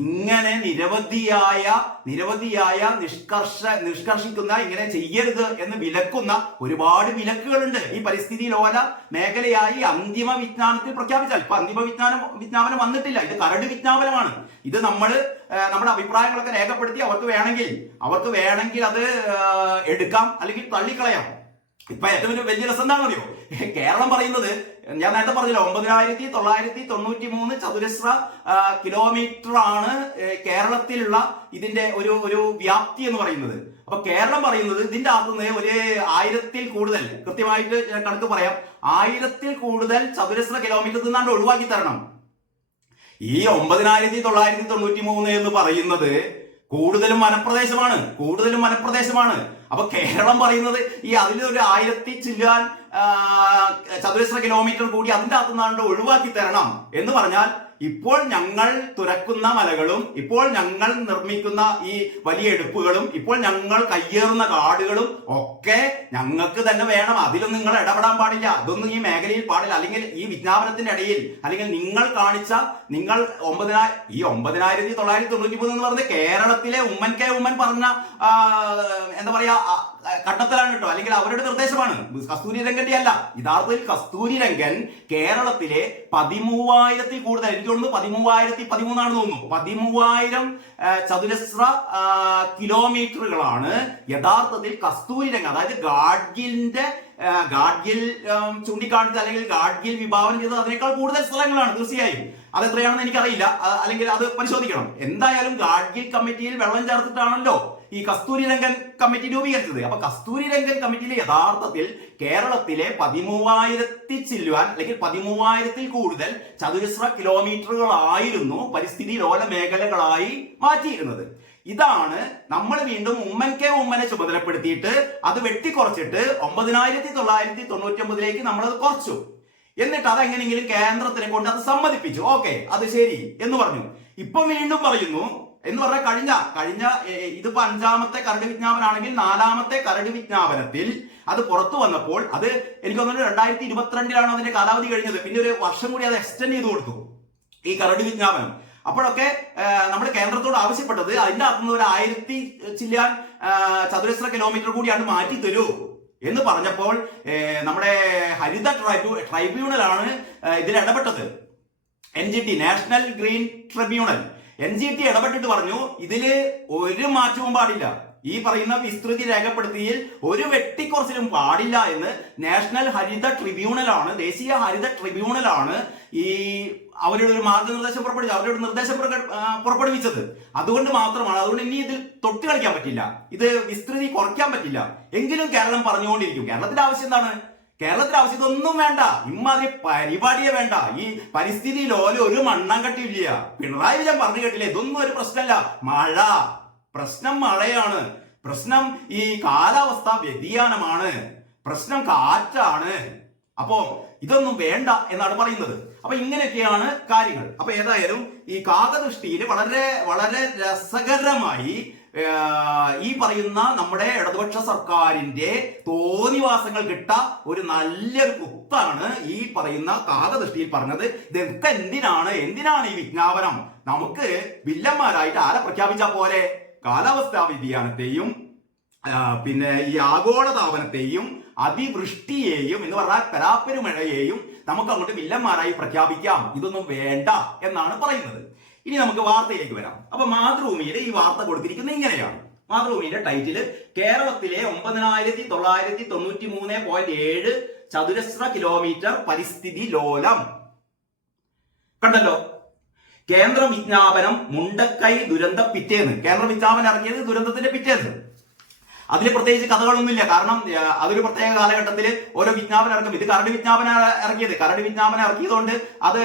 ഇങ്ങനെ നിരവധിയായ നിഷ്കർഷിക്കുന്ന, ഇങ്ങനെ ചെയ്യരുത് എന്ന് വിലക്കുന്ന ഒരുപാട് വിലക്കുകളുണ്ട്. ഈ പരിസ്ഥിതി ലോല മേഖലയായി അന്തിമ വിജ്ഞാനത്തിൽ പ്രഖ്യാപിച്ചാൽ, ഇപ്പൊ അന്തിമ വിജ്ഞാപനം വന്നിട്ടില്ല, ഇത് കരട് വിജ്ഞാപനമാണ്. ഇത് നമ്മുടെ അഭിപ്രായങ്ങളൊക്കെ രേഖപ്പെടുത്തി അവർക്ക് വേണമെങ്കിൽ അത് എടുക്കാം, അല്ലെങ്കിൽ തള്ളിക്കളയാം. ഇപ്പൊ ഏറ്റവും വലിയ രസം എന്താണെന്നറിയോ? കേരളം പറയുന്നത്, ഞാൻ നേരത്തെ പറഞ്ഞല്ലോ, 9993 ചതുരശ്ര കിലോമീറ്റർ ആണ് കേരളത്തിലുള്ള ഇതിന്റെ ഒരു വ്യാപ്തി എന്ന് പറയുന്നത്. അപ്പൊ കേരളം പറയുന്നത് ഇതിന്റെ അകത്തുനിന്ന് ഒരു 1000-ൽ കൂടുതൽ, കൃത്യമായിട്ട് കണക്ക് പറയാം, 1000-ൽ കൂടുതൽ ചതുരശ്ര കിലോമീറ്റർ നിന്നാണ്ട് ഒഴിവാക്കി തരണം. ഈ 9993 എന്ന് പറയുന്നത് കൂടുതലും വനപ്രദേശമാണ്. അപ്പൊ കേരളം പറയുന്നത് ഈ അതിലൊരു 1000 ചില്ലാൻ ചതുരശ്ര കിലോമീറ്റർ കൂടി അതിന്റെ അകത്തുനിന്നാണ്ട് ഒഴിവാക്കി തരണം എന്ന് പറഞ്ഞാൽ, ഇപ്പോൾ ഞങ്ങൾ തുരക്കുന്ന മലകളും, ഇപ്പോൾ ഞങ്ങൾ നിർമ്മിക്കുന്ന ഈ വലിയ എടുപ്പുകളും, ഇപ്പോൾ ഞങ്ങൾ കയ്യേറുന്ന കാടുകളും ഒക്കെ ഞങ്ങൾക്ക് തന്നെ വേണം. അതിലൊന്നും നിങ്ങൾ ഇടപെടാൻ പാടില്ല, അതൊന്നും ഈ മേഖലയിൽ പാടില്ല. അല്ലെങ്കിൽ ഈ വിജ്ഞാപനത്തിന്റെ ഇടയിൽ, അല്ലെങ്കിൽ നിങ്ങൾ 9993 എന്ന് പറഞ്ഞത് കേരളത്തിലെ ഉമ്മൻ പറഞ്ഞ എന്താ പറയാ ഘട്ടത്തിലാണ് കേട്ടോ, അല്ലെങ്കിൽ അവരുടെ നിർദ്ദേശമാണ്, കസ്തൂരിരംഗന്റെ അല്ല. യഥാർത്ഥത്തിൽ കസ്തൂരിരംഗൻ കേരളത്തിലെ 13,000-ൽ കൂടുതൽ, എനിക്ക് തോന്നുന്നു 13,013 തോന്നുന്നു, 13,000 ചതുരശ്ര കിലോമീറ്ററുകളാണ് യഥാർത്ഥത്തിൽ കസ്തൂരിരംഗൻ, അതായത് ഗാഡ്ഗിൽ ചൂണ്ടിക്കാണിച്ച, അല്ലെങ്കിൽ ഗാഡ്ഗിൽ വിഭാവനം ചെയ്തത് അതിനേക്കാൾ കൂടുതൽ സ്ഥലങ്ങളാണ്. തീർച്ചയായും അതെത്രയാണെന്ന് എനിക്കറിയില്ല, അല്ലെങ്കിൽ അത് പരിശോധിക്കണം. എന്തായാലും ഗാഡ്ഗിൽ കമ്മിറ്റിയിൽ വെള്ളം ചേർത്തിട്ടാണല്ലോ ഈ കസ്തൂരിരംഗൻ കമ്മിറ്റി രൂപീകരിച്ചത്. അപ്പൊ കസ്തൂരിരംഗൻ കമ്മിറ്റിയിൽ യഥാർത്ഥത്തിൽ കേരളത്തിലെ 13,000 ചില്ലുവാൻ, അല്ലെങ്കിൽ 13,000-ൽ കൂടുതൽ ചതുരശ്ര കിലോമീറ്ററുകളായിരുന്നു പരിസ്ഥിതി ലോല മേഖലകളായി മാറ്റിയിരുന്നത്. ഇതാണ് നമ്മൾ വീണ്ടും ഉമ്മനെ ചുമതലപ്പെടുത്തിയിട്ട് അത് വെട്ടിക്കുറച്ചിട്ട് 9999 നമ്മളത് കുറച്ചു. എന്നിട്ട് അതെങ്ങനെയെങ്കിലും കേന്ദ്രത്തിനെ കൊണ്ട് അത് സമ്മതിപ്പിച്ചു. ഓക്കെ, അത് ശരി എന്ന് പറഞ്ഞു. ഇപ്പൊ വീണ്ടും പറയുന്നു എന്ന് പറഞ്ഞാൽ കഴിഞ്ഞ ഇതിപ്പോ 5ാമത്തെ കരട് വിജ്ഞാപനമാണെങ്കിൽ 4ാമത്തെ കരട് വിജ്ഞാപനത്തിൽ അത് പുറത്തു വന്നപ്പോൾ, അത് എനിക്ക് തോന്നുന്നു 2022-ലാണ് അതിന്റെ കാലാവധി കഴിഞ്ഞത്. പിന്നെ ഒരു വർഷം കൂടി അത് എക്സ്റ്റെൻഡ് ചെയ്ത് കൊടുത്തു ഈ കരട് വിജ്ഞാപനം. അപ്പോഴൊക്കെ നമ്മൾ കേന്ദ്രത്തോട് ആവശ്യപ്പെട്ടത് അതിന്റെ അകത്തുനിന്ന് ഒരു 1000 ചില്ലാൻ ചതുരശ്ര കിലോമീറ്റർ കൂടിയാണ് മാറ്റി തരൂ എന്ന് പറഞ്ഞപ്പോൾ നമ്മുടെ ഹരിത ട്രൈബ്യൂണലാണ് ഇതിൽ ഇടപെട്ടത്. NGT, national green tribunal, NGT ഇടപെട്ടിട്ട് പറഞ്ഞു ഇതില് ഒരു മാറ്റവും പാടില്ല, ഈ പറയുന്ന വിസ്തൃതി രേഖപ്പെടുത്തിയിൽ ഒരു വെട്ടിക്കുറച്ചിലും പാടില്ല എന്ന് നാഷണൽ ഹരിത ട്രിബ്യൂണലാണ്, ദേശീയ ഹരിത ട്രിബ്യൂണലാണ് ഈ അവരുടെ ഒരു മാർഗനിർദ്ദേശം പുറപ്പെടുവിച്ചത്. അതുകൊണ്ട് മാത്രമാണ്, അതുകൊണ്ട് ഇനി ഇതിൽ തൊട്ട് കളിക്കാൻ പറ്റില്ല, ഇത് വിസ്തൃതി കുറയ്ക്കാൻ പറ്റില്ല. എങ്കിലും കേരളം പറഞ്ഞുകൊണ്ടിരിക്കും. കേരളത്തിന്റെ ആവശ്യം എന്താണ്? കേരളത്തിന്റെ ആവശ്യം ഇതൊന്നും വേണ്ട, ഇമ്മാതിരി പരിപാടിയെ വേണ്ട. ഈ പരിസ്ഥിതി ലോല ഒരു മണ്ണാങ്കട്ടി ഇല്ല. പിണറായി വിജയൻ പറഞ്ഞു കേട്ടില്ലേ, ഇതൊന്നും ഒരു പ്രശ്നമല്ല. പ്രശ്നം മഴയാണ്, പ്രശ്നം ഈ കാലാവസ്ഥാ വ്യതിയാനമാണ്, പ്രശ്നം കാറ്റാണ്. അപ്പോ ഇതൊന്നും വേണ്ട എന്നാണ് പറയുന്നത്. അപ്പൊ ഇങ്ങനെയൊക്കെയാണ് കാര്യങ്ങൾ. അപ്പൊ ഏതായാലും ഈ കാകദൃഷ്ടിയിൽ വളരെ വളരെ രസകരമായി ഈ പറയുന്ന നമ്മുടെ ഇടതുപക്ഷ സർക്കാരിന്റെ തോന്നിവാസങ്ങൾ കിട്ട ഒരു നല്ലൊരു കുത്താണ് ഈ പറയുന്ന കാകദൃഷ്ടിയിൽ പറഞ്ഞത്. ഇതൊക്കെ എന്തിനാണ് ഈ വിജ്ഞാപനം? നമുക്ക് വില്ലന്മാരായിട്ട് ആരെ പ്രഖ്യാപിച്ചാൽ പോലെ? കാലാവസ്ഥാ വ്യതിയാനത്തെയും പിന്നെ ഈ ആഗോളതാപനത്തെയും അതിവൃഷ്ടിയെയും എന്ന് പറഞ്ഞാൽ പരാപ്പരുമഴയെയും നമുക്ക് അങ്ങോട്ട് വില്ലന്മാരായി പ്രഖ്യാപിക്കാം. ഇതൊന്നും വേണ്ട എന്നാണ് പറയുന്നത്. ഇനി നമുക്ക് വാർത്തയിലേക്ക് വരാം. അപ്പൊ മാതൃഭൂമിയുടെ ഈ വാർത്ത കൊടുത്തിരിക്കുന്നത് ഇങ്ങനെയാണ്. മാതൃഭൂമിയുടെ ടൈറ്റില് കേരളത്തിലെ 9993.7 ചതുരശ്ര കിലോമീറ്റർ പരിസ്ഥിതി ലോലം. കണ്ടല്ലോ, കേന്ദ്ര വിജ്ഞാപനം മുണ്ടക്കൈ ദുരന്ത പിറ്റേന്ന്. കേന്ദ്ര വിജ്ഞാപനം ഇറങ്ങിയത് ദുരന്തത്തിന്റെ പിറ്റേന്ന്. അതിൽ പ്രത്യേകിച്ച് കഥകളൊന്നുമില്ല. കാരണം അതൊരു പ്രത്യേക കാലഘട്ടത്തിൽ ഓരോ വിജ്ഞാപനം ഇറക്കും. ഇത് കരട് വിജ്ഞാപനം ഇറക്കിയതുകൊണ്ട് അത്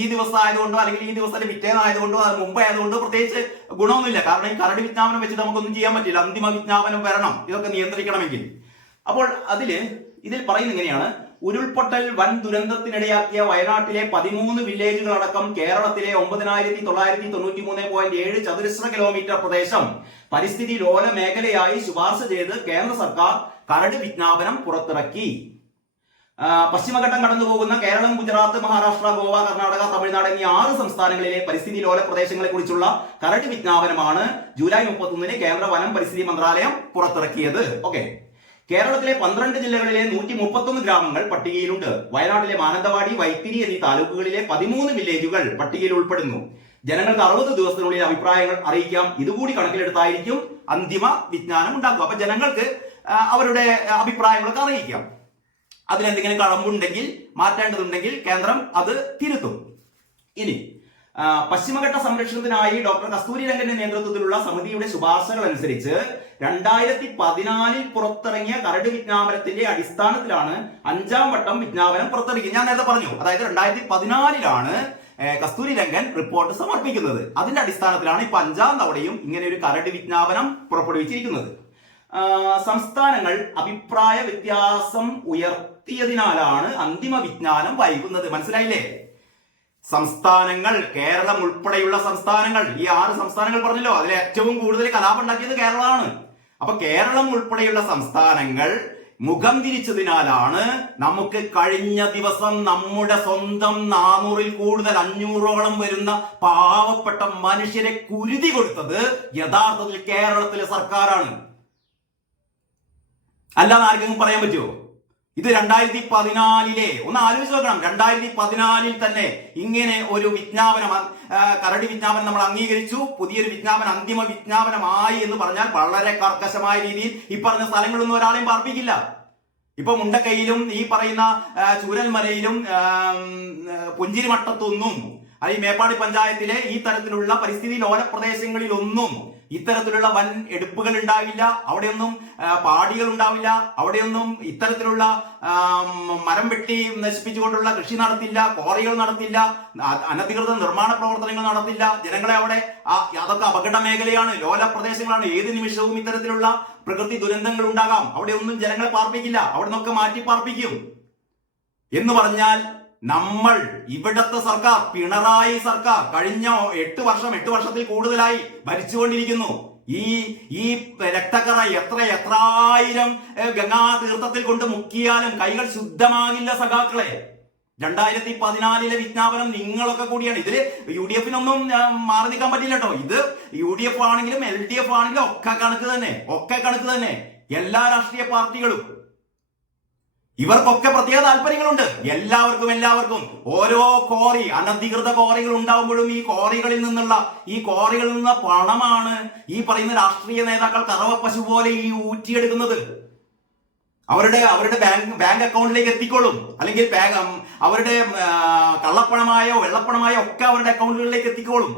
ഈ ദിവസം ആയതുകൊണ്ടോ, അല്ലെങ്കിൽ ഈ ദിവസത്തിന്റെ പിറ്റേന്നായതുകൊണ്ടോ, അത് മുമ്പ് ആയതുകൊണ്ടോ പ്രത്യേകിച്ച് ഗുണമൊന്നുമില്ല. കാരണം ഈ കരട് വിജ്ഞാപനം വെച്ചിട്ട് നമുക്കൊന്നും ചെയ്യാൻ പറ്റില്ല. അന്തിമ വിജ്ഞാപനം വരണം ഇതൊക്കെ നിയന്ത്രിക്കണമെങ്കിൽ. അപ്പോൾ ഇതിൽ പറയുന്നത് ഇങ്ങനെയാണ്: ഉരുൾപൊട്ടൽ വൻ ദുരന്തത്തിനിടയാക്കിയ വയനാട്ടിലെ 13 വില്ലേജുകൾ അടക്കം കേരളത്തിലെ 9993.7 ചതുരശ്ര കിലോമീറ്റർ പ്രദേശം പരിസ്ഥിതി ലോല മേഖലയായി ശുപാർശ ചെയ്ത് കേന്ദ്ര സർക്കാർ കരട് വിജ്ഞാപനം പുറത്തിറക്കി. പശ്ചിമഘട്ടം കടന്നുപോകുന്ന കേരളം, ഗുജറാത്ത്, മഹാരാഷ്ട്ര, ഗോവ, കർണാടക, തമിഴ്നാട് എന്നീ 6 സംസ്ഥാനങ്ങളിലെ പരിസ്ഥിതി ലോല പ്രദേശങ്ങളെ കുറിച്ചുള്ള കരട് വിജ്ഞാപനമാണ് ജൂലൈ 31 കേന്ദ്ര വനം പരിസ്ഥിതി മന്ത്രാലയം പുറത്തിറക്കിയത്. ഓക്കെ, കേരളത്തിലെ 12 ജില്ലകളിലെ 131 ഗ്രാമങ്ങൾ പട്ടികയിലുണ്ട്. വയനാട്ടിലെ മാനന്തവാടി, വൈത്തിരി എന്നീ താലൂക്കുകളിലെ 13 വില്ലേജുകൾ പട്ടികയിൽ ഉൾപ്പെടുന്നു. ജനങ്ങൾക്ക് 60 ദിവസത്തിനുള്ളിൽ അഭിപ്രായങ്ങൾ അറിയിക്കാം. ഇതുകൂടി കണക്കിലെടുത്തായിരിക്കും അന്തിമ വിജ്ഞാനം ഉണ്ടാക്കുക. അപ്പൊ ജനങ്ങൾക്ക് അവരുടെ അഭിപ്രായങ്ങളൊക്കെ അറിയിക്കാം. അതിലെന്തെങ്കിലും കഴമ്പുണ്ടെങ്കിൽ, മാറ്റേണ്ടതുണ്ടെങ്കിൽ കേന്ദ്രം അത് തിരുത്തും. ഇനി പശ്ചിമഘട്ട സംരക്ഷണത്തിനായി ഡോക്ടർ കസ്തൂരി രംഗന്റെ നേതൃത്വത്തിലുള്ള സമിതിയുടെ ശുപാർശകൾ അനുസരിച്ച് 2014 പുറത്തിറങ്ങിയ കരട് വിജ്ഞാപനത്തിന്റെ അടിസ്ഥാനത്തിലാണ് 5ാം വട്ടം വിജ്ഞാപനം പുറത്തിറങ്ങിയത്. ഞാൻ നേരത്തെ പറഞ്ഞു, അതായത് 2014 കസ്തൂരി രംഗൻ റിപ്പോർട്ട് സമർപ്പിക്കുന്നത്. അതിന്റെ അടിസ്ഥാനത്തിലാണ് ഇപ്പൊ 5ാം തവണയും ഇങ്ങനെ ഒരു കരട് വിജ്ഞാപനം പുറപ്പെടുവിച്ചിരിക്കുന്നത്. സംസ്ഥാനങ്ങൾ അഭിപ്രായ വ്യത്യാസം ഉയർത്തിയതിനാലാണ് അന്തിമ വിജ്ഞാനം വൈകുന്നത്. മനസ്സിലായില്ലേ? സംസ്ഥാനങ്ങൾ, കേരളം ഉൾപ്പെടെയുള്ള സംസ്ഥാനങ്ങൾ, ഈ 6 സംസ്ഥാനങ്ങൾ പറഞ്ഞല്ലോ, അതിൽ ഏറ്റവും കൂടുതൽ കലാപം ഉണ്ടാക്കിയത് കേരളമാണ്. അപ്പൊ കേരളം ഉൾപ്പെടെയുള്ള സംസ്ഥാനങ്ങൾ മുഖം തിരിച്ചതിനാലാണ് നമുക്ക് കഴിഞ്ഞ ദിവസം നമ്മുടെ സ്വന്തം 400-ൽ കൂടുതൽ 500ഓളം വരുന്ന പാവപ്പെട്ട മനുഷ്യരെ കുരുതി കൊടുത്തത് യഥാർത്ഥത്തിൽ കേരളത്തിലെ സർക്കാരാണ്. അല്ലാതെ ആർക്കെങ്കിലും പറയാൻ പറ്റുമോ? ഇത് 2014 ഒന്ന് ആലോചിച്ച് നോക്കണം. 2014 തന്നെ ഇങ്ങനെ ഒരു വിജ്ഞാപനം, കരട് വിജ്ഞാപനം നമ്മൾ അംഗീകരിച്ചു. പുതിയൊരു വിജ്ഞാപനം, അന്തിമ വിജ്ഞാപനമായി എന്ന് പറഞ്ഞാൽ വളരെ കർക്കശമായ രീതിയിൽ ഈ പറഞ്ഞ സ്ഥലങ്ങളൊന്നും ഒരാളെയും പാർപ്പിക്കില്ല. ഇപ്പൊ മുണ്ടക്കൈയിലും ഈ പറയുന്ന ചൂരൽമലയിലും പുഞ്ചിരിമട്ടത്തൊന്നും അല്ലെങ്കിൽ മേപ്പാടി പഞ്ചായത്തിലെ ഈ തരത്തിലുള്ള പരിസ്ഥിതി ലോല പ്രദേശങ്ങളിലൊന്നും ഇത്തരത്തിലുള്ള വൻ എടുപ്പുകൾ ഉണ്ടാവില്ല. അവിടെയൊന്നും പാടികൾ ഉണ്ടാവില്ല. അവിടെയൊന്നും ഇത്തരത്തിലുള്ള മരം വെട്ടി നശിപ്പിച്ചുകൊണ്ടുള്ള കൃഷി നടത്തില്ല, ക്വാറികൾ നടത്തില്ല, അനധികൃത നിർമ്മാണ പ്രവർത്തനങ്ങൾ നടത്തില്ല. ജനങ്ങളെ അവിടെ അതൊക്കെ അപകട മേഖലയാണ്, ലോല പ്രദേശങ്ങളാണ്. ഏത് നിമിഷവും ഇത്തരത്തിലുള്ള പ്രകൃതി ദുരന്തങ്ങൾ ഉണ്ടാകാം. അവിടെ ഒന്നും ജനങ്ങളെ പാർപ്പിക്കില്ല, അവിടെ നിന്നൊക്കെ മാറ്റി പാർപ്പിക്കും. എന്ന് പറഞ്ഞാൽ നമ്മൾ ഇവിടത്തെ സർക്കാർ, പിണറായി സർക്കാർ കഴിഞ്ഞ 8 വർഷത്തിൽ കൂടുതലായി ഭരിച്ചുകൊണ്ടിരിക്കുന്നു. ഈ രക്തക്കറ എത്രായിരം ഗംഗാ തീർത്ഥത്തിൽ കൊണ്ട് മുക്കിയാലും കൈകൾ ശുദ്ധമാകില്ല സഖാക്കളെ. 2014 വിജ്ഞാപനം നിങ്ങളൊക്കെ കൂടിയാണ്. ഇതില് UDF മാറി നിൽക്കാൻ പറ്റില്ല കേട്ടോ. ഇത് UDF ആണെങ്കിലും LDF ആണെങ്കിലും ഒക്കെ കണക്ക് തന്നെ. എല്ലാ രാഷ്ട്രീയ പാർട്ടികളും ഇവർക്കൊക്കെ പ്രത്യേക താല്പര്യങ്ങളുണ്ട്. എല്ലാവർക്കും ഓരോ കോറി, അനധികൃത കോറികൾ ഉണ്ടാകുമ്പോഴും ഈ കോറികളിൽ നിന്നുള്ള പണമാണ് ഈ പറയുന്ന രാഷ്ട്രീയ നേതാക്കൾ കറവ പശു പോലെ ഈ ഊറ്റിയെടുക്കുന്നത്. അവരുടെ ബാങ്ക് അക്കൗണ്ടിലേക്ക് എത്തിക്കോളും. അല്ലെങ്കിൽ അവരുടെ കള്ളപ്പണമായോ വെള്ളപ്പണമായോ ഒക്കെ അവരുടെ അക്കൗണ്ടുകളിലേക്ക് എത്തിക്കോളും.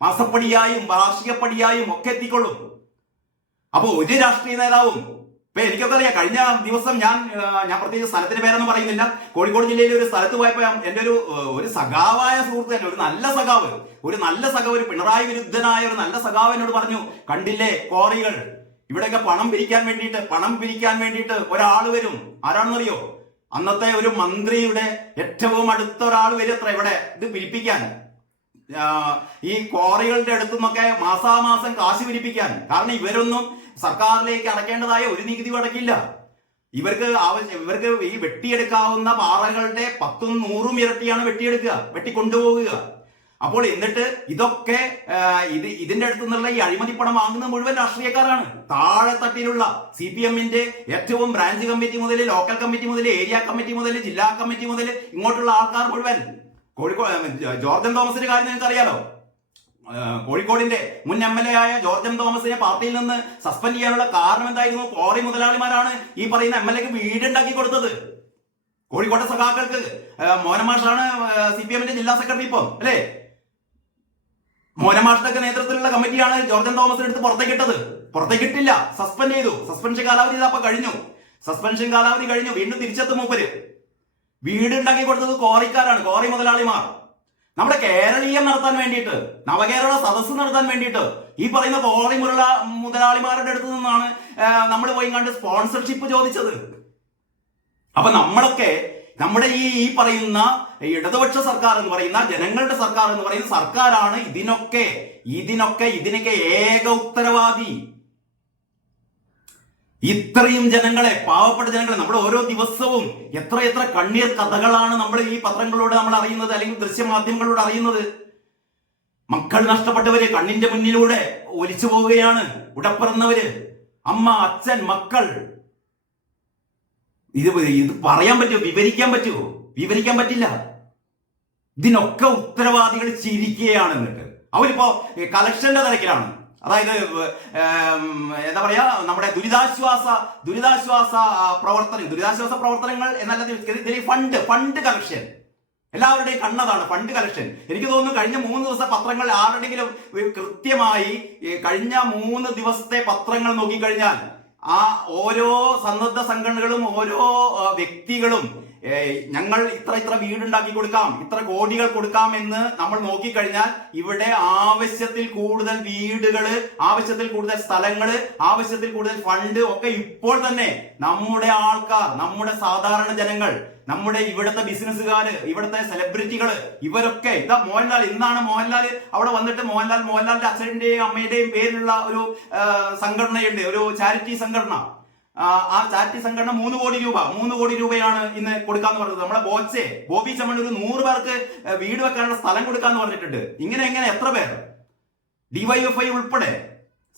മാസപ്പടിയായും വാർഷികപ്പടിയായും ഒക്കെ എത്തിക്കോളും. അപ്പൊ ഒരു രാഷ്ട്രീയ നേതാവും, ഇപ്പൊ എനിക്കൊക്കെ അറിയാം, കഴിഞ്ഞ ദിവസം ഞാൻ പ്രത്യേകിച്ച് സ്ഥലത്തിന്റെ പേരൊന്നും പറയുന്നില്ല, കോഴിക്കോട് ജില്ലയിലെ ഒരു സ്ഥലത്ത് പോയപ്പോ എന്റെ ഒരു സഖാവായ സുഹൃത്ത് തന്നെ, ഒരു നല്ല സഖാവ്, ഒരു പിണറായി വിരുദ്ധനായ ഒരു നല്ല സഖാവ് എന്നോട് പറഞ്ഞു, കണ്ടില്ലേ കോറികൾ, ഇവിടെയൊക്കെ പണം പിരിക്കാൻ വേണ്ടിയിട്ട് ഒരാൾ വരും. ആരാണെന്നറിയോ? അന്നത്തെ ഒരു മന്ത്രിയുടെ ഏറ്റവും അടുത്ത ഒരാൾ വരും അത്ര ഇവിടെ ഇത് പിരിപ്പിക്കാൻ, ഈ ക്വാറികളുടെ അടുത്തുനിന്നൊക്കെ മാസാമാസം കാശ് പിരിപ്പിക്കാൻ. കാരണം ഇവരൊന്നും സർക്കാരിലേക്ക് അടയ്ക്കേണ്ടതായ ഒരു നികുതി അടയ്ക്കില്ല. ഇവർക്ക് ഈ വെട്ടിയെടുക്കാവുന്ന പാറകളുടെ 10ഉം 100ഉം ഇരട്ടിയാണ് വെട്ടിക്കൊണ്ടുപോവുക. അപ്പോൾ എന്നിട്ട് ഇതൊക്കെ ഇതിന്റെ അടുത്ത് നിന്നുള്ള ഈ അഴിമതിപ്പണം വാങ്ങുന്നത് മുഴുവൻ രാഷ്ട്രീയക്കാരാണ്. താഴെ തട്ടിലുള്ള CPM-ന്റെ ഏറ്റവും ബ്രാഞ്ച് കമ്മിറ്റി മുതൽ, ലോക്കൽ കമ്മിറ്റി മുതൽ, ഏരിയ കമ്മിറ്റി മുതൽ, ജില്ലാ കമ്മിറ്റി മുതൽ ഇങ്ങോട്ടുള്ള ആൾക്കാർ മുഴുവൻ. ജോർജൻ തോമസിന്റെ കാര്യം നിങ്ങൾക്ക് അറിയാലോ. കോഴിക്കോടിന്റെ മുൻ MLA ആയ ജോർജൻ തോമസിനെ പാർട്ടിയിൽ നിന്ന് സസ്പെൻഡ് ചെയ്യാനുള്ള കാരണം എന്തായിരുന്നു? ക്വാറി മുതലാളിമാരാണ് ഈ പറയുന്ന MLAക്ക് വീടുണ്ടാക്കി കൊടുത്തത്. കോഴിക്കോട്ടെ സഖാക്കൾക്ക് മോനമാഷാണ് CPM-ന്റെ ജില്ലാ സെക്രട്ടറി ഇപ്പം, അല്ലേ? മോനമാഷിന്റെ നേതൃത്വത്തിലുള്ള കമ്മിറ്റിയാണ് ജോർജൻ തോമസിനെ എടുത്ത് പുറത്തേക്കിട്ടില്ല, സസ്പെൻഡ് ചെയ്തു. സസ്പെൻഷൻ കാലാവധി ഇതപ്പൊ കഴിഞ്ഞു. വീണ്ടും തിരിച്ചെത്തും മൂപ്പര്. വീടുണ്ടാക്കി കൊടുത്തത് ക്വാറിക്കാരാണ്, ക്വാറി മുതലാളിമാർ. നമ്മുടെ കേരളീയം നടത്താൻ വേണ്ടിയിട്ട്, നവകേരള സദസ്സ് നടത്താൻ വേണ്ടിയിട്ട് ഈ പറയുന്ന ക്വാറി മുതലാളിമാരുടെ അടുത്ത് നിന്നാണ് നമ്മൾ പോയി കണ്ട് സ്പോൺസർഷിപ്പ് ചോദിച്ചത്. അപ്പൊ നമ്മളൊക്കെ നമ്മുടെ ഈ പറയുന്ന ഇടതുപക്ഷ സർക്കാർ എന്ന് പറയുന്ന, ജനങ്ങളുടെ സർക്കാർ എന്ന് പറയുന്ന സർക്കാരാണ് ഇതിനൊക്കെ ഏക ഉത്തരവാദി. ഇത്രയും ജനങ്ങളെ, പാവപ്പെട്ട ജനങ്ങളെ, നമ്മൾ ഓരോ ദിവസവും എത്ര കണ്ണീർ കഥകളാണ് നമ്മൾ ഈ പത്രങ്ങളിലൂടെ നമ്മൾ അറിയുന്നത്, അല്ലെങ്കിൽ ദൃശ്യമാധ്യമങ്ങളിലൂടെ അറിയുന്നത്. മക്കൾ നഷ്ടപ്പെട്ടവര് കണ്ണിന്റെ മുന്നിലൂടെ ഒലിച്ചു പോവുകയാണ്. ഉടപ്പിറന്നവര്, അമ്മ, അച്ഛൻ, മക്കൾ. ഇത് പറയാൻ പറ്റുമോ? വിവരിക്കാൻ പറ്റില്ല. ഇതിനൊക്കെ ഉത്തരവാദികൾ ചിരിക്കുകയാണ്. എന്നിട്ട് അവരിപ്പോ കളക്ഷന്റെ തിരക്കിലാണ്. അതായത് എന്താ പറയാ, നമ്മുടെ ദുരിതാശ്വാസ പ്രവർത്തനങ്ങൾ എന്നല്ല, ഫണ്ട് കളക്ഷൻ, എല്ലാവരുടെയും കണ്ണതാണ് ഫണ്ട് കളക്ഷൻ. എനിക്ക് തോന്നുന്നു കഴിഞ്ഞ 3 ദിവസത്തെ പത്രങ്ങൾ ആരുടെങ്കിലും കൃത്യമായി കഴിഞ്ഞ 3 ദിവസത്തെ പത്രങ്ങൾ നോക്കിക്കഴിഞ്ഞാൽ ആ ഓരോ സന്നദ്ധ സംഘടനകളും ഓരോ വ്യക്തികളും ഞങ്ങൾ ഇത്ര വീടുണ്ടാക്കി കൊടുക്കാം, ഇത്ര കോടികൾ കൊടുക്കാം എന്ന് നമ്മൾ നോക്കിക്കഴിഞ്ഞാൽ ഇവിടെ ആവശ്യത്തിൽ കൂടുതൽ വീടുകള്, ആവശ്യത്തിൽ കൂടുതൽ സ്ഥലങ്ങള്, ആവശ്യത്തിൽ കൂടുതൽ ഫണ്ട് ഒക്കെ ഇപ്പോൾ തന്നെ നമ്മുടെ ആൾക്കാർ, നമ്മുടെ സാധാരണ ജനങ്ങൾ, നമ്മുടെ ഇവിടുത്തെ ബിസിനസ്സുകാര്, ഇവിടുത്തെ സെലിബ്രിറ്റികള്, ഇവരൊക്കെ ഇതാ മോഹൻലാൽ, ഇന്നാണ് മോഹൻലാൽ അവിടെ വന്നിട്ട് മോഹൻലാലിന്റെ അച്ഛന്റെയും അമ്മയുടെയും പേരിലുള്ള ഒരു സംഘടനയുണ്ട്, ഒരു ചാരിറ്റി സംഘടന. ആ ചാരിറ്റി സംഘടന 3 കോടി രൂപയാണ് ഇന്ന് കൊടുക്കാന്ന് പറഞ്ഞത്. നമ്മളെ ബോബി ചമ്മണ്ണൂർ 100 പേർക്ക് വീട് വെക്കാനുള്ള സ്ഥലം കൊടുക്കാന്ന് പറഞ്ഞിട്ടുണ്ട്. ഇങ്ങനെ എത്ര പേർ, DYFI ഉൾപ്പെടെ,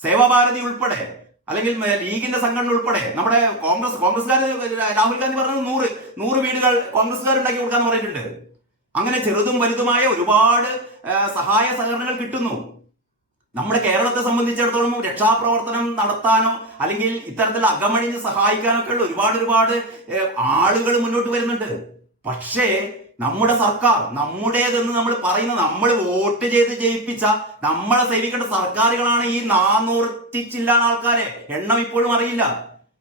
സേവാഭാരതി ഉൾപ്പെടെ, അല്ലെങ്കിൽ ലീഗിന്റെ സംഘടന ഉൾപ്പെടെ, നമ്മുടെ കോൺഗ്രസ്സുകാർ, രാഹുൽ ഗാന്ധി പറഞ്ഞത് 100 വീടുകൾ കോൺഗ്രസ്സുകാർ ഉണ്ടാക്കി കൊടുക്കാന്ന് പറഞ്ഞിട്ടുണ്ട്. അങ്ങനെ ചെറുതും വലുതുമായ ഒരുപാട് സഹായ സഹകരണങ്ങൾ കിട്ടുന്നു. നമ്മുടെ കേരളത്തെ സംബന്ധിച്ചിടത്തോളം രക്ഷാപ്രവർത്തനം നടത്താനോ അല്ലെങ്കിൽ ഇത്തരത്തിൽ അകമഴിഞ്ഞ് സഹായിക്കാനോ ഒക്കെ ഉള്ള ഒരുപാട് ആളുകൾ മുന്നോട്ട് വരുന്നുണ്ട്. പക്ഷേ നമ്മുടെ സർക്കാർ, നമ്മുടേതെന്ന് നമ്മൾ പറയുന്ന, നമ്മൾ വോട്ട് ചെയ്ത് ജയിപ്പിച്ച, നമ്മളെ സേവിക്കേണ്ട സർക്കാരുകളാണ് ഈ 400 ചില്ലാൻ ആൾക്കാരെ. എണ്ണം ഇപ്പോഴും അറിയില്ല.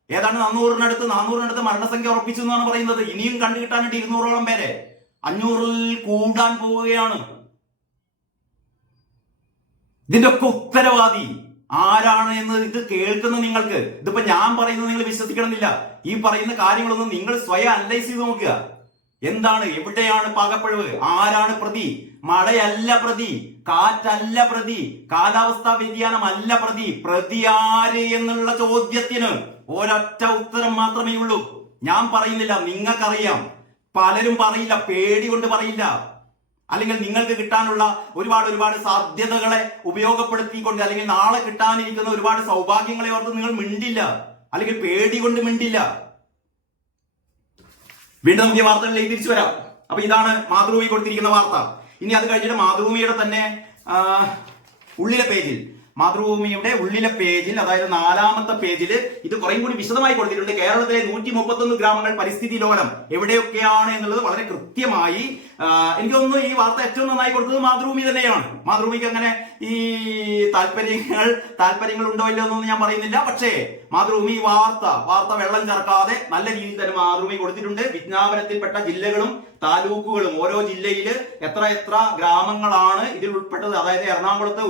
ഏതാണ്ട് 400-നടുത്ത് മരണസംഖ്യ ഉറപ്പിച്ചു എന്നാണ് പറയുന്നത്. ഇനിയും കണ്ടു കിട്ടാനായിട്ട് 200ഓളം പേരെ, 500-ൽ കൂടാൻ പോവുകയാണ്. ഇതിന്റെ ഒക്കെ ഉത്തരവാദി ആരാണ് എന്ന് ഇത് കേൾക്കുന്ന നിങ്ങൾക്ക്, ഇതിപ്പോ ഞാൻ പറയുന്നത് നിങ്ങൾ വിശ്വസിക്കണമെന്നില്ല. ഈ പറയുന്ന കാര്യങ്ങളൊന്നും നിങ്ങൾ സ്വയം അനലൈസ് ചെയ്ത് നോക്കുക. എന്താണ്, എവിടെയാണ് പാകപ്പിഴവ്, ആരാണ് പ്രതി? മഴയല്ല പ്രതി, കാറ്റല്ല പ്രതി, കാലാവസ്ഥാ വ്യതിയാനമല്ല പ്രതി ആര് എന്നുള്ള ചോദ്യത്തിന് ഒരൊറ്റ ഉത്തരം മാത്രമേ ഉള്ളൂ. ഞാൻ പറയുന്നില്ല, നിങ്ങൾക്കറിയാം. പലരും പറയില്ല, പേടി കൊണ്ട് പറയില്ല. അല്ലെങ്കിൽ നിങ്ങൾക്ക് കിട്ടാനുള്ള ഒരുപാട് സാധ്യതകളെ ഉപയോഗപ്പെടുത്തിക്കൊണ്ട്, അല്ലെങ്കിൽ നാളെ കിട്ടാനിരിക്കുന്ന ഒരുപാട് സൗഭാഗ്യങ്ങളെ ഓർത്ത് നിങ്ങൾ മിണ്ടില്ല, അല്ലെങ്കിൽ പേടി കൊണ്ട് മിണ്ടില്ല. വീണ്ടും നമുക്ക് വാർത്തകളിലേക്ക് തിരിച്ചു വരാം. അപ്പൊ ഇതാണ് മാതൃഭൂമി കൊടുത്തിരിക്കുന്ന വാർത്ത. ഇനി അത് കഴിഞ്ഞിട്ട് മാതൃഭൂമിയുടെ തന്നെ മാതൃഭൂമിയുടെ ഉള്ളിലെ പേജിൽ, അതായത് 4ാമത്തെ പേജിൽ ഇത് കുറേം കൂടി വിശദമായി കൊടുത്തിട്ടുണ്ട്. കേരളത്തിലെ 131 ഗ്രാമങ്ങൾ പരിസ്ഥിതി ലോലം എവിടെയൊക്കെയാണ് എന്നുള്ളത് വളരെ കൃത്യമായി. എനിക്ക് തോന്നുന്നു ഈ വാർത്ത ഏറ്റവും നന്നായി കൊടുത്തത് മാതൃഭൂമി തന്നെയാണ്. മാതൃഭൂമിക്ക് അങ്ങനെ ഈ താല്പര്യങ്ങൾ ഉണ്ടോ ഇല്ലോ എന്നൊന്നും ഞാൻ പറയുന്നില്ല. പക്ഷേ മാതൃഭൂമി വാർത്ത വെള്ളം ചേർക്കാതെ നല്ല രീതിയിൽ തന്നെ മാതൃഭൂമി കൊടുത്തിട്ടുണ്ട്. വിജ്ഞാപനത്തിൽപ്പെട്ട ജില്ലകളും താലൂക്കുകളും, ഓരോ ജില്ലയിൽ എത്ര ഗ്രാമങ്ങളാണ് ഇതിൽ ഉൾപ്പെട്ടത്. അതായത് എറണാകുളത്ത്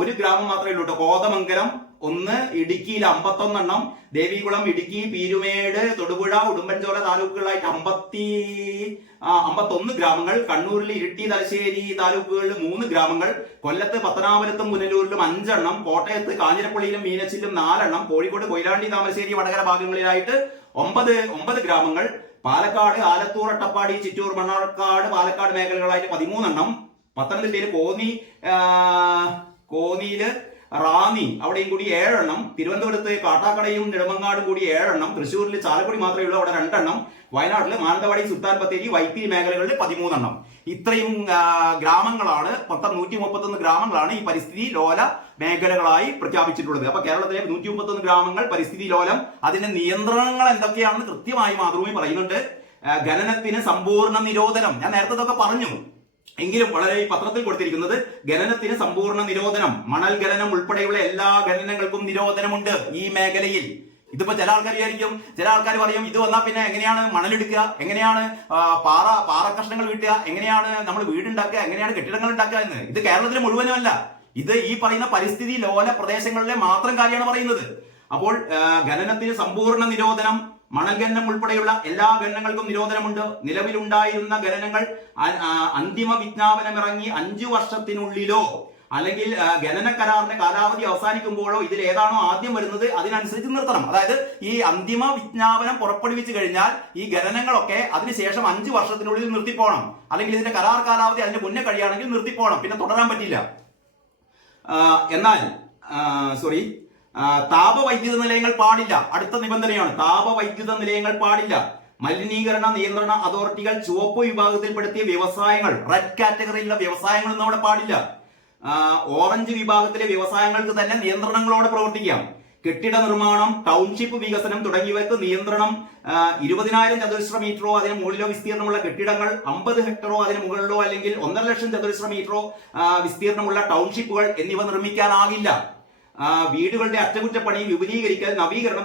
ഒരു ഗ്രാമം മാത്രമേ ഉള്ളൂ കേട്ടോ, കോതമംഗലം 1, ഇടുക്കിയിൽ 51 എണ്ണം, ദേവികുളം, ഇടുക്കി, പീരുമേട്, തൊടുപുഴ, ഉടുമ്പൻചോല താലൂക്കുകളായിട്ട് 51 ഗ്രാമങ്ങൾ, കണ്ണൂരിൽ ഇരിട്ടി, തലശ്ശേരി താലൂക്കുകളിൽ 3 ഗ്രാമങ്ങൾ, കൊല്ലത്ത്, പത്തനാപുരത്തും പുനലൂരിലും 5 എണ്ണം, കോട്ടയത്ത്, കാഞ്ഞിരപ്പള്ളിയിലും മീനച്ചിലും 4 എണ്ണം, കോഴിക്കോട്, കൊയിലാണ്ടി, താമരശ്ശേരി, വടകര ഭാഗങ്ങളിലായിട്ട് 9 ഗ്രാമങ്ങൾ, പാലക്കാട്, ആലത്തൂർ, അട്ടപ്പാടി, ചിറ്റൂർ, മണ്ണാർക്കാട്, പാലക്കാട് മേഖലകളായിട്ട് 13 എണ്ണം, പത്തനംതിട്ടയിൽ കോന്നിയില് റാന്നി അവിടെയും കൂടി 7 എണ്ണം, തിരുവനന്തപുരത്ത് കാട്ടാക്കടയും നെടുമങ്ങാടും കൂടി 7 എണ്ണം, തൃശ്ശൂരിൽ ചാലക്കുടി മാത്രമേ ഉള്ളൂ, അവിടെ 2 എണ്ണം, വയനാട്ടിൽ മാനന്തവാടി, സുൽത്താൻ ബത്തേരി, വൈത്തിരി മേഖലകളിൽ 13 എണ്ണം. ഇത്രയും ഗ്രാമങ്ങളാണ്, 131 ഗ്രാമങ്ങളാണ് ഈ പരിസ്ഥിതി ലോല മേഖലകളായി പ്രഖ്യാപിച്ചിട്ടുള്ളത്. അപ്പൊ കേരളത്തിലെ 131 ഗ്രാമങ്ങൾ പരിസ്ഥിതി ലോലം. അതിന്റെ നിയന്ത്രണങ്ങൾ എന്തൊക്കെയാണെന്ന് കൃത്യമായി മാതൃഭൂമി പറയുന്നുണ്ട്. ഖനനത്തിന് സമ്പൂർണ്ണ നിരോധനം, ഞാൻ നേരത്തെ ഇതൊക്കെ പറഞ്ഞു, എങ്കിലും വളരെ ഈ പത്രത്തിൽ കൊടുത്തിരിക്കുന്നത് ഖനനത്തിന് സമ്പൂർണ്ണ നിരോധനം, മണൽ ഖനനം ഉൾപ്പെടെയുള്ള എല്ലാ ഖനനങ്ങൾക്കും നിരോധനമുണ്ട് ഈ മേഖലയിൽ. ഇതിപ്പോ ചില ആൾക്കാർ പറയും ഇത് വന്നാൽ പിന്നെ എങ്ങനെയാണ് മണലെടുക്കുക, എങ്ങനെയാണ് പാറ കഷ്ണങ്ങൾ കിട്ടുക, എങ്ങനെയാണ് നമ്മൾ വീടുണ്ടാക്കുക, എങ്ങനെയാണ് കെട്ടിടങ്ങൾ ഉണ്ടാക്കുക എന്ന്. ഇത് കേരളത്തിലെ മുഴുവനുമല്ല, ഇത് ഈ പറയുന്ന പരിസ്ഥിതി ലോല പ്രദേശങ്ങളിലെ മാത്രം കാര്യമാണ് പറയുന്നത്. അപ്പോൾ ഖനനത്തിന് സമ്പൂർണ്ണ നിരോധനം, മണൽ ഖനനം ഉൾപ്പെടെയുള്ള എല്ലാ ഖനനങ്ങൾക്കും നിരോധനമുണ്ട്. നിലവിലുണ്ടായിരുന്ന ഖനനങ്ങൾ അന്തിമ വിജ്ഞാപനം ഇറങ്ങി 5 വർഷത്തിനുള്ളിലോ അല്ലെങ്കിൽ ഖനന കരാറിന്റെ കാലാവധി അവസാനിക്കുമ്പോഴോ ഇതിൽ ഏതാണോ ആദ്യം വരുന്നത് അതിനനുസരിച്ച് നിർത്തണം. അതായത് ഈ അന്തിമ വിജ്ഞാപനം പുറപ്പെടുവിച്ചു കഴിഞ്ഞാൽ ഈ ഖനനങ്ങളൊക്കെ അതിനുശേഷം 5 വർഷത്തിനുള്ളിൽ നിർത്തിപ്പോണം. അല്ലെങ്കിൽ ഇതിന്റെ കരാർ കാലാവധി അതിന് മുന്നേ കഴിയുകയാണെങ്കിൽ നിർത്തിപ്പോണം, പിന്നെ തുടരാൻ പറ്റില്ല. എന്നാൽ താപവൈദ്യുത നിലയങ്ങൾ പാടില്ല. അടുത്ത നിബന്ധനയാണ്, താപവൈദ്യുത നിലയങ്ങൾ പാടില്ല. മലിനീകരണ നിയന്ത്രണ അതോറിറ്റികൾ ചുവപ്പ് വിഭാഗത്തിൽപ്പെടുത്തിയ വ്യവസായങ്ങൾ, റെഡ് കാറ്റഗറിയിലുള്ള വ്യവസായങ്ങൾ ഒന്നും അവിടെ പാടില്ല. ഓറഞ്ച് വിഭാഗത്തിലെ വ്യവസായങ്ങൾക്ക് തന്നെ നിയന്ത്രണങ്ങളോടെ പ്രവർത്തിക്കാം. കെട്ടിട നിർമ്മാണം, ടൗൺഷിപ്പ് വികസനം തുടങ്ങിയവയ്ക്ക് നിയന്ത്രണം. 20,000 ചതുരശ്ര മീറ്ററോ അതിന് മുകളിലോ വിസ്തീർണമുള്ള കെട്ടിടങ്ങൾ, 50 ഹെക്ടറോ അതിന് മുകളിലോ അല്ലെങ്കിൽ 1,50,000 ചതുരശ്ര മീറ്ററോ വിസ്തീർണമുള്ള ടൗൺഷിപ്പുകൾ എന്നിവ നിർമ്മിക്കാനാകില്ല. വീടുകളുടെ അറ്റകുറ്റപ്പണി, വിപുലീകരിക്കൽ, നവീകരണം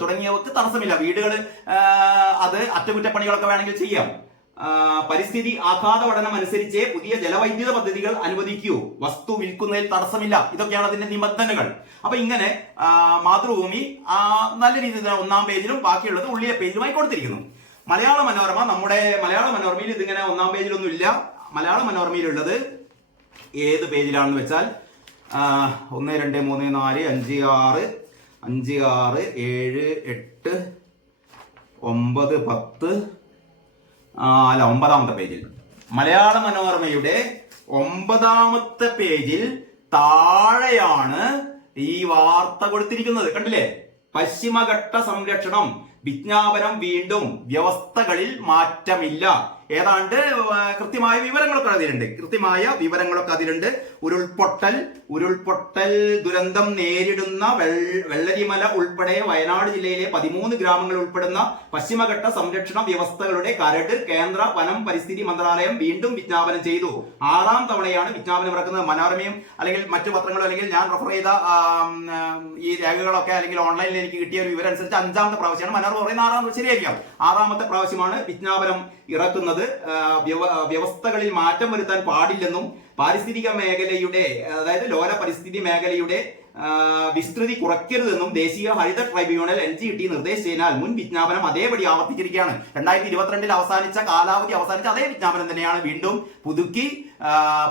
തുടങ്ങിയവർക്ക് തടസ്സമില്ല. വീടുകൾ അത് അറ്റകുറ്റപ്പണികളൊക്കെ വേണമെങ്കിൽ ചെയ്യാം. പരിസ്ഥിതി ആഘാത പഠനം അനുസരിച്ച് പുതിയ ജലവൈദ്യുത പദ്ധതികൾ അനുവദിക്കൂ. വസ്തു വിൽക്കുന്നതിൽ തടസ്സമില്ല. ഇതൊക്കെയാണ് അതിന്റെ നിബന്ധനകൾ. അപ്പൊ ഇങ്ങനെ മാതൃഭൂമി നല്ല രീതിയിൽ 1-ാം പേജിലും ബാക്കിയുള്ളത് ഉള്ളിലെ പേജിലുമായി കൊടുത്തിരിക്കുന്നു. മലയാള മനോരമ, നമ്മുടെ മലയാള മനോരമയിൽ ഇതിങ്ങനെ 1-ാം പേജിലൊന്നും ഇല്ല. മലയാള മനോരമയിലുള്ളത് ഏത് പേജിലാണെന്ന് വെച്ചാൽ 1, 2, 3, 4, 5, 6, 5, 6, 7, 8, 9, 10 അല്ല 9-ാമത്തെ പേജിൽ, മലയാള മനോരമയുടെ 9-ാമത്തെ പേജിൽ താഴെയാണ് ഈ വാർത്ത കൊടുത്തിരിക്കുന്നത്. കണ്ടില്ലേ? പശ്ചിമഘട്ട സംരക്ഷണം വിജ്ഞാപനം വീണ്ടും, വ്യവസ്ഥകളിൽ മാറ്റമില്ല. ഏതാണ്ട് കൃത്യമായ വിവരങ്ങളൊക്കെ അതിലുണ്ട്. ഉരുൾപൊട്ടൽ ദുരന്തം നേരിടുന്ന വെള്ളരിമല ഉൾപ്പെടെ വയനാട് ജില്ലയിലെ 13 ഗ്രാമങ്ങൾ ഉൾപ്പെടുന്ന പശ്ചിമഘട്ട സംരക്ഷണ വ്യവസ്ഥകളുടെ കരട് കേന്ദ്ര വനം പരിസ്ഥിതി മന്ത്രാലയം വീണ്ടും വിജ്ഞാപനം ചെയ്തു. 6-ാം തവണയാണ് വിജ്ഞാപനം ഇറക്കുന്നത്. മനോരമയും അല്ലെങ്കിൽ മറ്റു പത്രങ്ങളും അല്ലെങ്കിൽ ഞാൻ റെഫർ ചെയ്ത ഈ രേഖകളൊക്കെ അല്ലെങ്കിൽ ഓൺലൈനിൽ എനിക്ക് കിട്ടിയ ഒരു വിവരം അനുസരിച്ച് 5-ാമത്തെ പ്രാവശ്യമാണ്. മനോരമ പറയുന്ന ശരിയായിരിക്കാം, 6-ാമത്തെ പ്രാവശ്യമാണ് വിജ്ഞാപനം ഇറക്കുന്നത്. വ്യവസ്ഥകളിൽ മാറ്റം വരുത്താൻ പാടില്ലെന്നും പാരിസ്ഥിതിക മേഖലയുടെ, അതായത് ലോല പരിസ്ഥിതി മേഖലയുടെ വിസ്തൃതി കുറയ്ക്കരുതെന്നും ദേശീയ ഹരിത ട്രൈബ്യൂണൽ NGT നിർദ്ദേശിച്ചതിനാൽ മുൻ വിജ്ഞാപനം അതേപടി ആവർത്തിച്ചിരിക്കുകയാണ്. 2022 അവസാനിച്ച കാലാവധി അവസാനിച്ച അതേ വിജ്ഞാപനം തന്നെയാണ് വീണ്ടും പുതുക്കി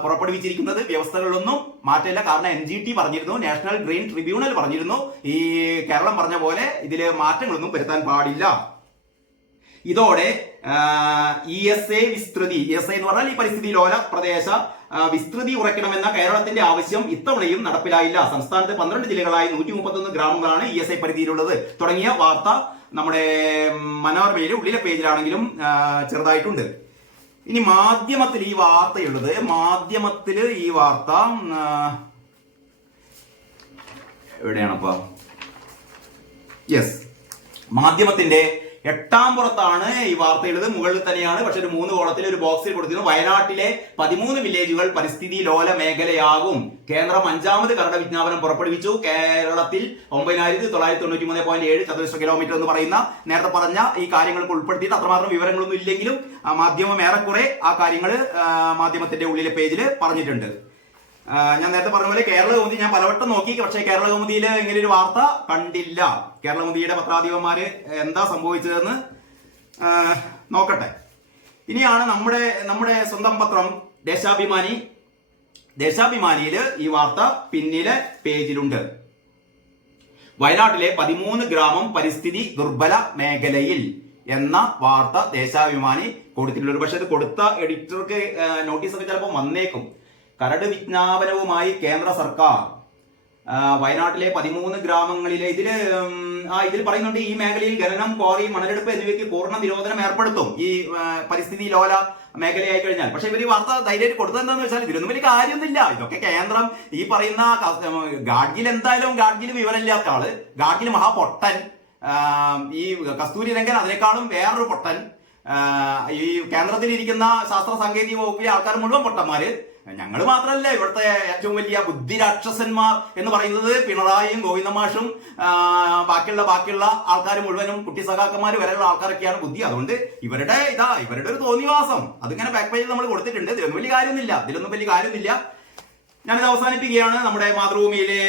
പുറപ്പെടുവിച്ചിരിക്കുന്നത്. വ്യവസ്ഥകളിലൊന്നും മാറ്റമില്ല. കാരണം NGT പറഞ്ഞിരുന്നു, നാഷണൽ ഗ്രീൻ ട്രിബ്യൂണൽ പറഞ്ഞിരുന്നു, ഈ കേരളം പറഞ്ഞ പോലെ ഇതില് മാറ്റങ്ങളൊന്നും വരുത്താൻ പാടില്ല. ഇതോടെ ESA വിസ്തൃതി, ESA എന്ന് പറഞ്ഞാൽ ഈ പരിസ്ഥിതി ലോല പ്രദേശ വിസ്തൃതി കുറയ്ക്കണമെന്ന കേരളത്തിന്റെ ആവശ്യം ഇത്തവണയും നടപ്പിലായില്ല. സംസ്ഥാനത്തെ 12 ജില്ലകളായി 131 ഗ്രാമങ്ങളാണ് ESA പരിധിയിലുള്ളത്. തുടങ്ങിയ വാർത്ത നമ്മുടെ മനോരമയിലെ ഉള്ളിലെ പേജിലാണെങ്കിലും ചെറുതായിട്ടുണ്ട്. ഇനി മാധ്യമത്തിൽ ഈ വാർത്തയുള്ളത്, മാധ്യമത്തിൽ ഈ വാർത്ത എവിടെയാണപ്പോ? യെസ്, മാധ്യമത്തിന്റെ 8-ാം പുറത്താണ് ഈ വാർത്തയുള്ളത്. മുകളിൽ തന്നെയാണ്, പക്ഷെ ഒരു 3 കോളത്തിൽ ഒരു ബോക്സിൽ കൊടുത്തിരുന്നു. വയനാട്ടിലെ 13 വില്ലേജുകൾ പരിസ്ഥിതി ലോല മേഖലയാകും. കേന്ദ്രം 5-ാമത് കരട് വിജ്ഞാപനം പുറപ്പെടുവിച്ചു. കേരളത്തിൽ 9,993.7 ചതുരശ്ര കിലോമീറ്റർ എന്ന് പറയുന്ന നേരത്തെ പറഞ്ഞ ഈ കാര്യങ്ങൾക്ക് ഉൾപ്പെടുത്തിയിട്ട് അത്രമാത്രം വിവരങ്ങളൊന്നും ഇല്ലെങ്കിലും മാധ്യമം ഏറെക്കുറെ ആ കാര്യങ്ങൾ മാധ്യമത്തിന്റെ ഉള്ളിലെ പേജിൽ പറഞ്ഞിട്ടുണ്ട്. ഞാൻ നേരത്തെ പറഞ്ഞ പോലെ കേരള കൗമുദി ഞാൻ പലവട്ടം നോക്കി, പക്ഷേ കേരള കൗമുദിയിൽ ഇങ്ങനെ ഒരു വാർത്ത കണ്ടില്ല. കേരള കൗമുദിയുടെ പത്രാധിപന്മാര് എന്താ സംഭവിച്ചതെന്ന് നോക്കട്ടെ. ഇനിയാണ് നമ്മുടെ സ്വന്തം പത്രം ദേശാഭിമാനി. ദേശാഭിമാനിയില് ഈ വാർത്ത പിന്നിലെ പേജിലുണ്ട്. വയനാട്ടിലെ 13 ഗ്രാമം പരിസ്ഥിതി ദുർബല മേഖലയിൽ എന്ന വാർത്ത ദേശാഭിമാനി കൊടുത്തിട്ടുള്ളൂ. പക്ഷെ ഇത് കൊടുത്ത എഡിറ്റർക്ക് നോട്ടീസൊക്കെ ചിലപ്പോൾ വന്നേക്കും. കരട് വിജ്ഞാപനവുമായി കേന്ദ്ര സർക്കാർ വയനാട്ടിലെ 13 ഗ്രാമങ്ങളിലെ ഇതിൽ പറയുന്നുണ്ട്, ഈ മേഖലയിൽ ഖനനം, ക്വാറി, മണലെടുപ്പ് എന്നിവയ്ക്ക് പൂർണ്ണ നിരോധനം ഏർപ്പെടുത്തും ഈ പരിസ്ഥിതി ലോല മേഖലയായി കഴിഞ്ഞാൽ. പക്ഷെ ഇവർ വാർത്ത ധൈര്യമായിട്ട് കൊടുത്തത് എന്താണെന്ന് വെച്ചാൽ ഇതിലൊന്നും വലിയ കാര്യമൊന്നുമില്ല. ഇതൊക്കെ കേന്ദ്രം ഈ പറയുന്ന ഗാഡ്ഗിൽ, എന്തായാലും ഗാഡ്ഗിൽ വിവരമില്ലാത്ത ആള്, ഗാഡ്ഗിൽ മഹാപൊട്ടൻ, ഈ കസ്തൂരി രംഗൻ അതിനേക്കാളും വേറൊരു പൊട്ടൻ, ഈ കേന്ദ്രത്തിലിരിക്കുന്ന ശാസ്ത്ര സാങ്കേതിക വകുപ്പിലെ ആൾക്കാർ മുഴുവൻ പൊട്ടന്മാര്. ഞങ്ങൾ മാത്രമല്ല, ഇവിടുത്തെ ഏറ്റവും വലിയ ബുദ്ധിരാക്ഷസന്മാർ എന്ന് പറയുന്നത് പിണറായിയും ഗോവിന്ദമാഷും ബാക്കിയുള്ള ആൾക്കാർ മുഴുവനും കുട്ടി സഖാക്കന്മാർ വരെയുള്ള ആൾക്കാരൊക്കെയാണ് ബുദ്ധി. അതുകൊണ്ട് ഇവരുടെ ഒരു തോന്നിവാസം അതിങ്ങനെ ബാക്ക് പേജിൽ നമ്മൾ കൊടുത്തിട്ടുണ്ട്. ഇതിലൊന്നും വലിയ കാര്യമൊന്നുമില്ല. ഞാനിത് അവസാനിപ്പിക്കുകയാണ്. നമ്മുടെ മാതൃഭൂമിയിലെ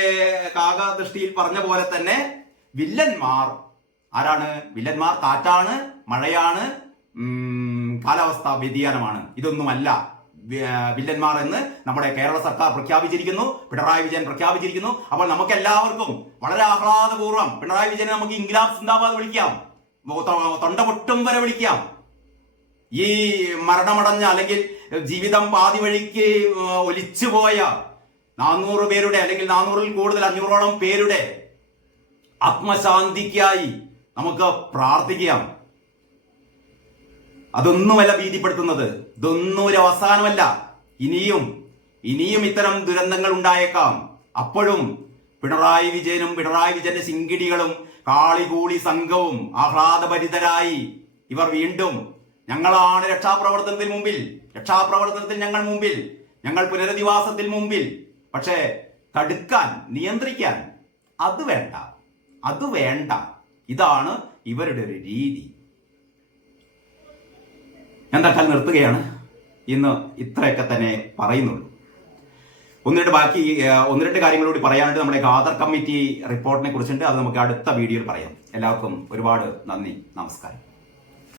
കാകദൃഷ്ടിയിൽ പറഞ്ഞ പോലെ തന്നെ വില്ലന്മാർ ആരാണ്? വില്ലന്മാർ കാറ്റാണ്, മഴയാണ്, കാലാവസ്ഥാ വ്യതിയാനമാണ്. ഇതൊന്നുമല്ല വില്ലന്മാർ എന്ന് നമ്മുടെ കേരള സർക്കാർ പ്രഖ്യാപിച്ചിരിക്കുന്നു, പിണറായി വിജയൻ പ്രഖ്യാപിച്ചിരിക്കുന്നു. അപ്പോൾ നമുക്ക് എല്ലാവർക്കും വളരെ ആഹ്ലാദപൂർവ്വം പിണറായി വിജയനെ നമുക്ക് ഇൻക്ലാബ് സിന്ദാബാദ് വിളിക്കാം, തൊണ്ട പൊട്ടും വരെ വിളിക്കാം. ഈ മരണമടഞ്ഞ അല്ലെങ്കിൽ ജീവിതം പാതി വഴിക്ക് ഒലിച്ചുപോയ 400 പേരുടെ അല്ലെങ്കിൽ 400-ൽ കൂടുതൽ 500-ഓളം പേരുടെ ആത്മശാന്തിക്കായി നമുക്ക് പ്രാർത്ഥിക്കാം. അതൊന്നുമല്ല ഭീതിപ്പെടുത്തുന്നത്, ഇതൊന്നും ഒരു അവസാനമല്ല. ഇനിയും ഇത്തരം ദുരന്തങ്ങൾ ഉണ്ടായേക്കാം. അപ്പോഴും പിണറായി വിജയന്റെ ശിങ്കിടികളും കാളികൂളി സംഘവും ആഹ്ലാദഭരിതരായി ഇവർ വീണ്ടും ഞങ്ങളാണ് രക്ഷാപ്രവർത്തനത്തിൽ ഞങ്ങൾ മുമ്പിൽ, ഞങ്ങൾ പുനരധിവാസത്തിൽ മുമ്പിൽ. പക്ഷേ തടുക്കാൻ, നിയന്ത്രിക്കാൻ അത് വേണ്ട. ഇതാണ് ഇവരുടെ ഒരു രീതി. ഞാൻ തൽക്കാലം നിർത്തുകയാണ്. ഇന്ന് ഇത്രയൊക്കെ തന്നെ പറയുന്നുള്ളൂ. ഒന്ന് രണ്ട് കാര്യങ്ങളോട് പറയാനുണ്ട്. നമ്മുടെ ഖാദർ കമ്മിറ്റി റിപ്പോർട്ടിനെ കുറിച്ചുണ്ട്. അത് നമുക്ക് അടുത്ത വീഡിയോയിൽ പറയാം. എല്ലാവർക്കും ഒരുപാട് നന്ദി, നമസ്കാരം.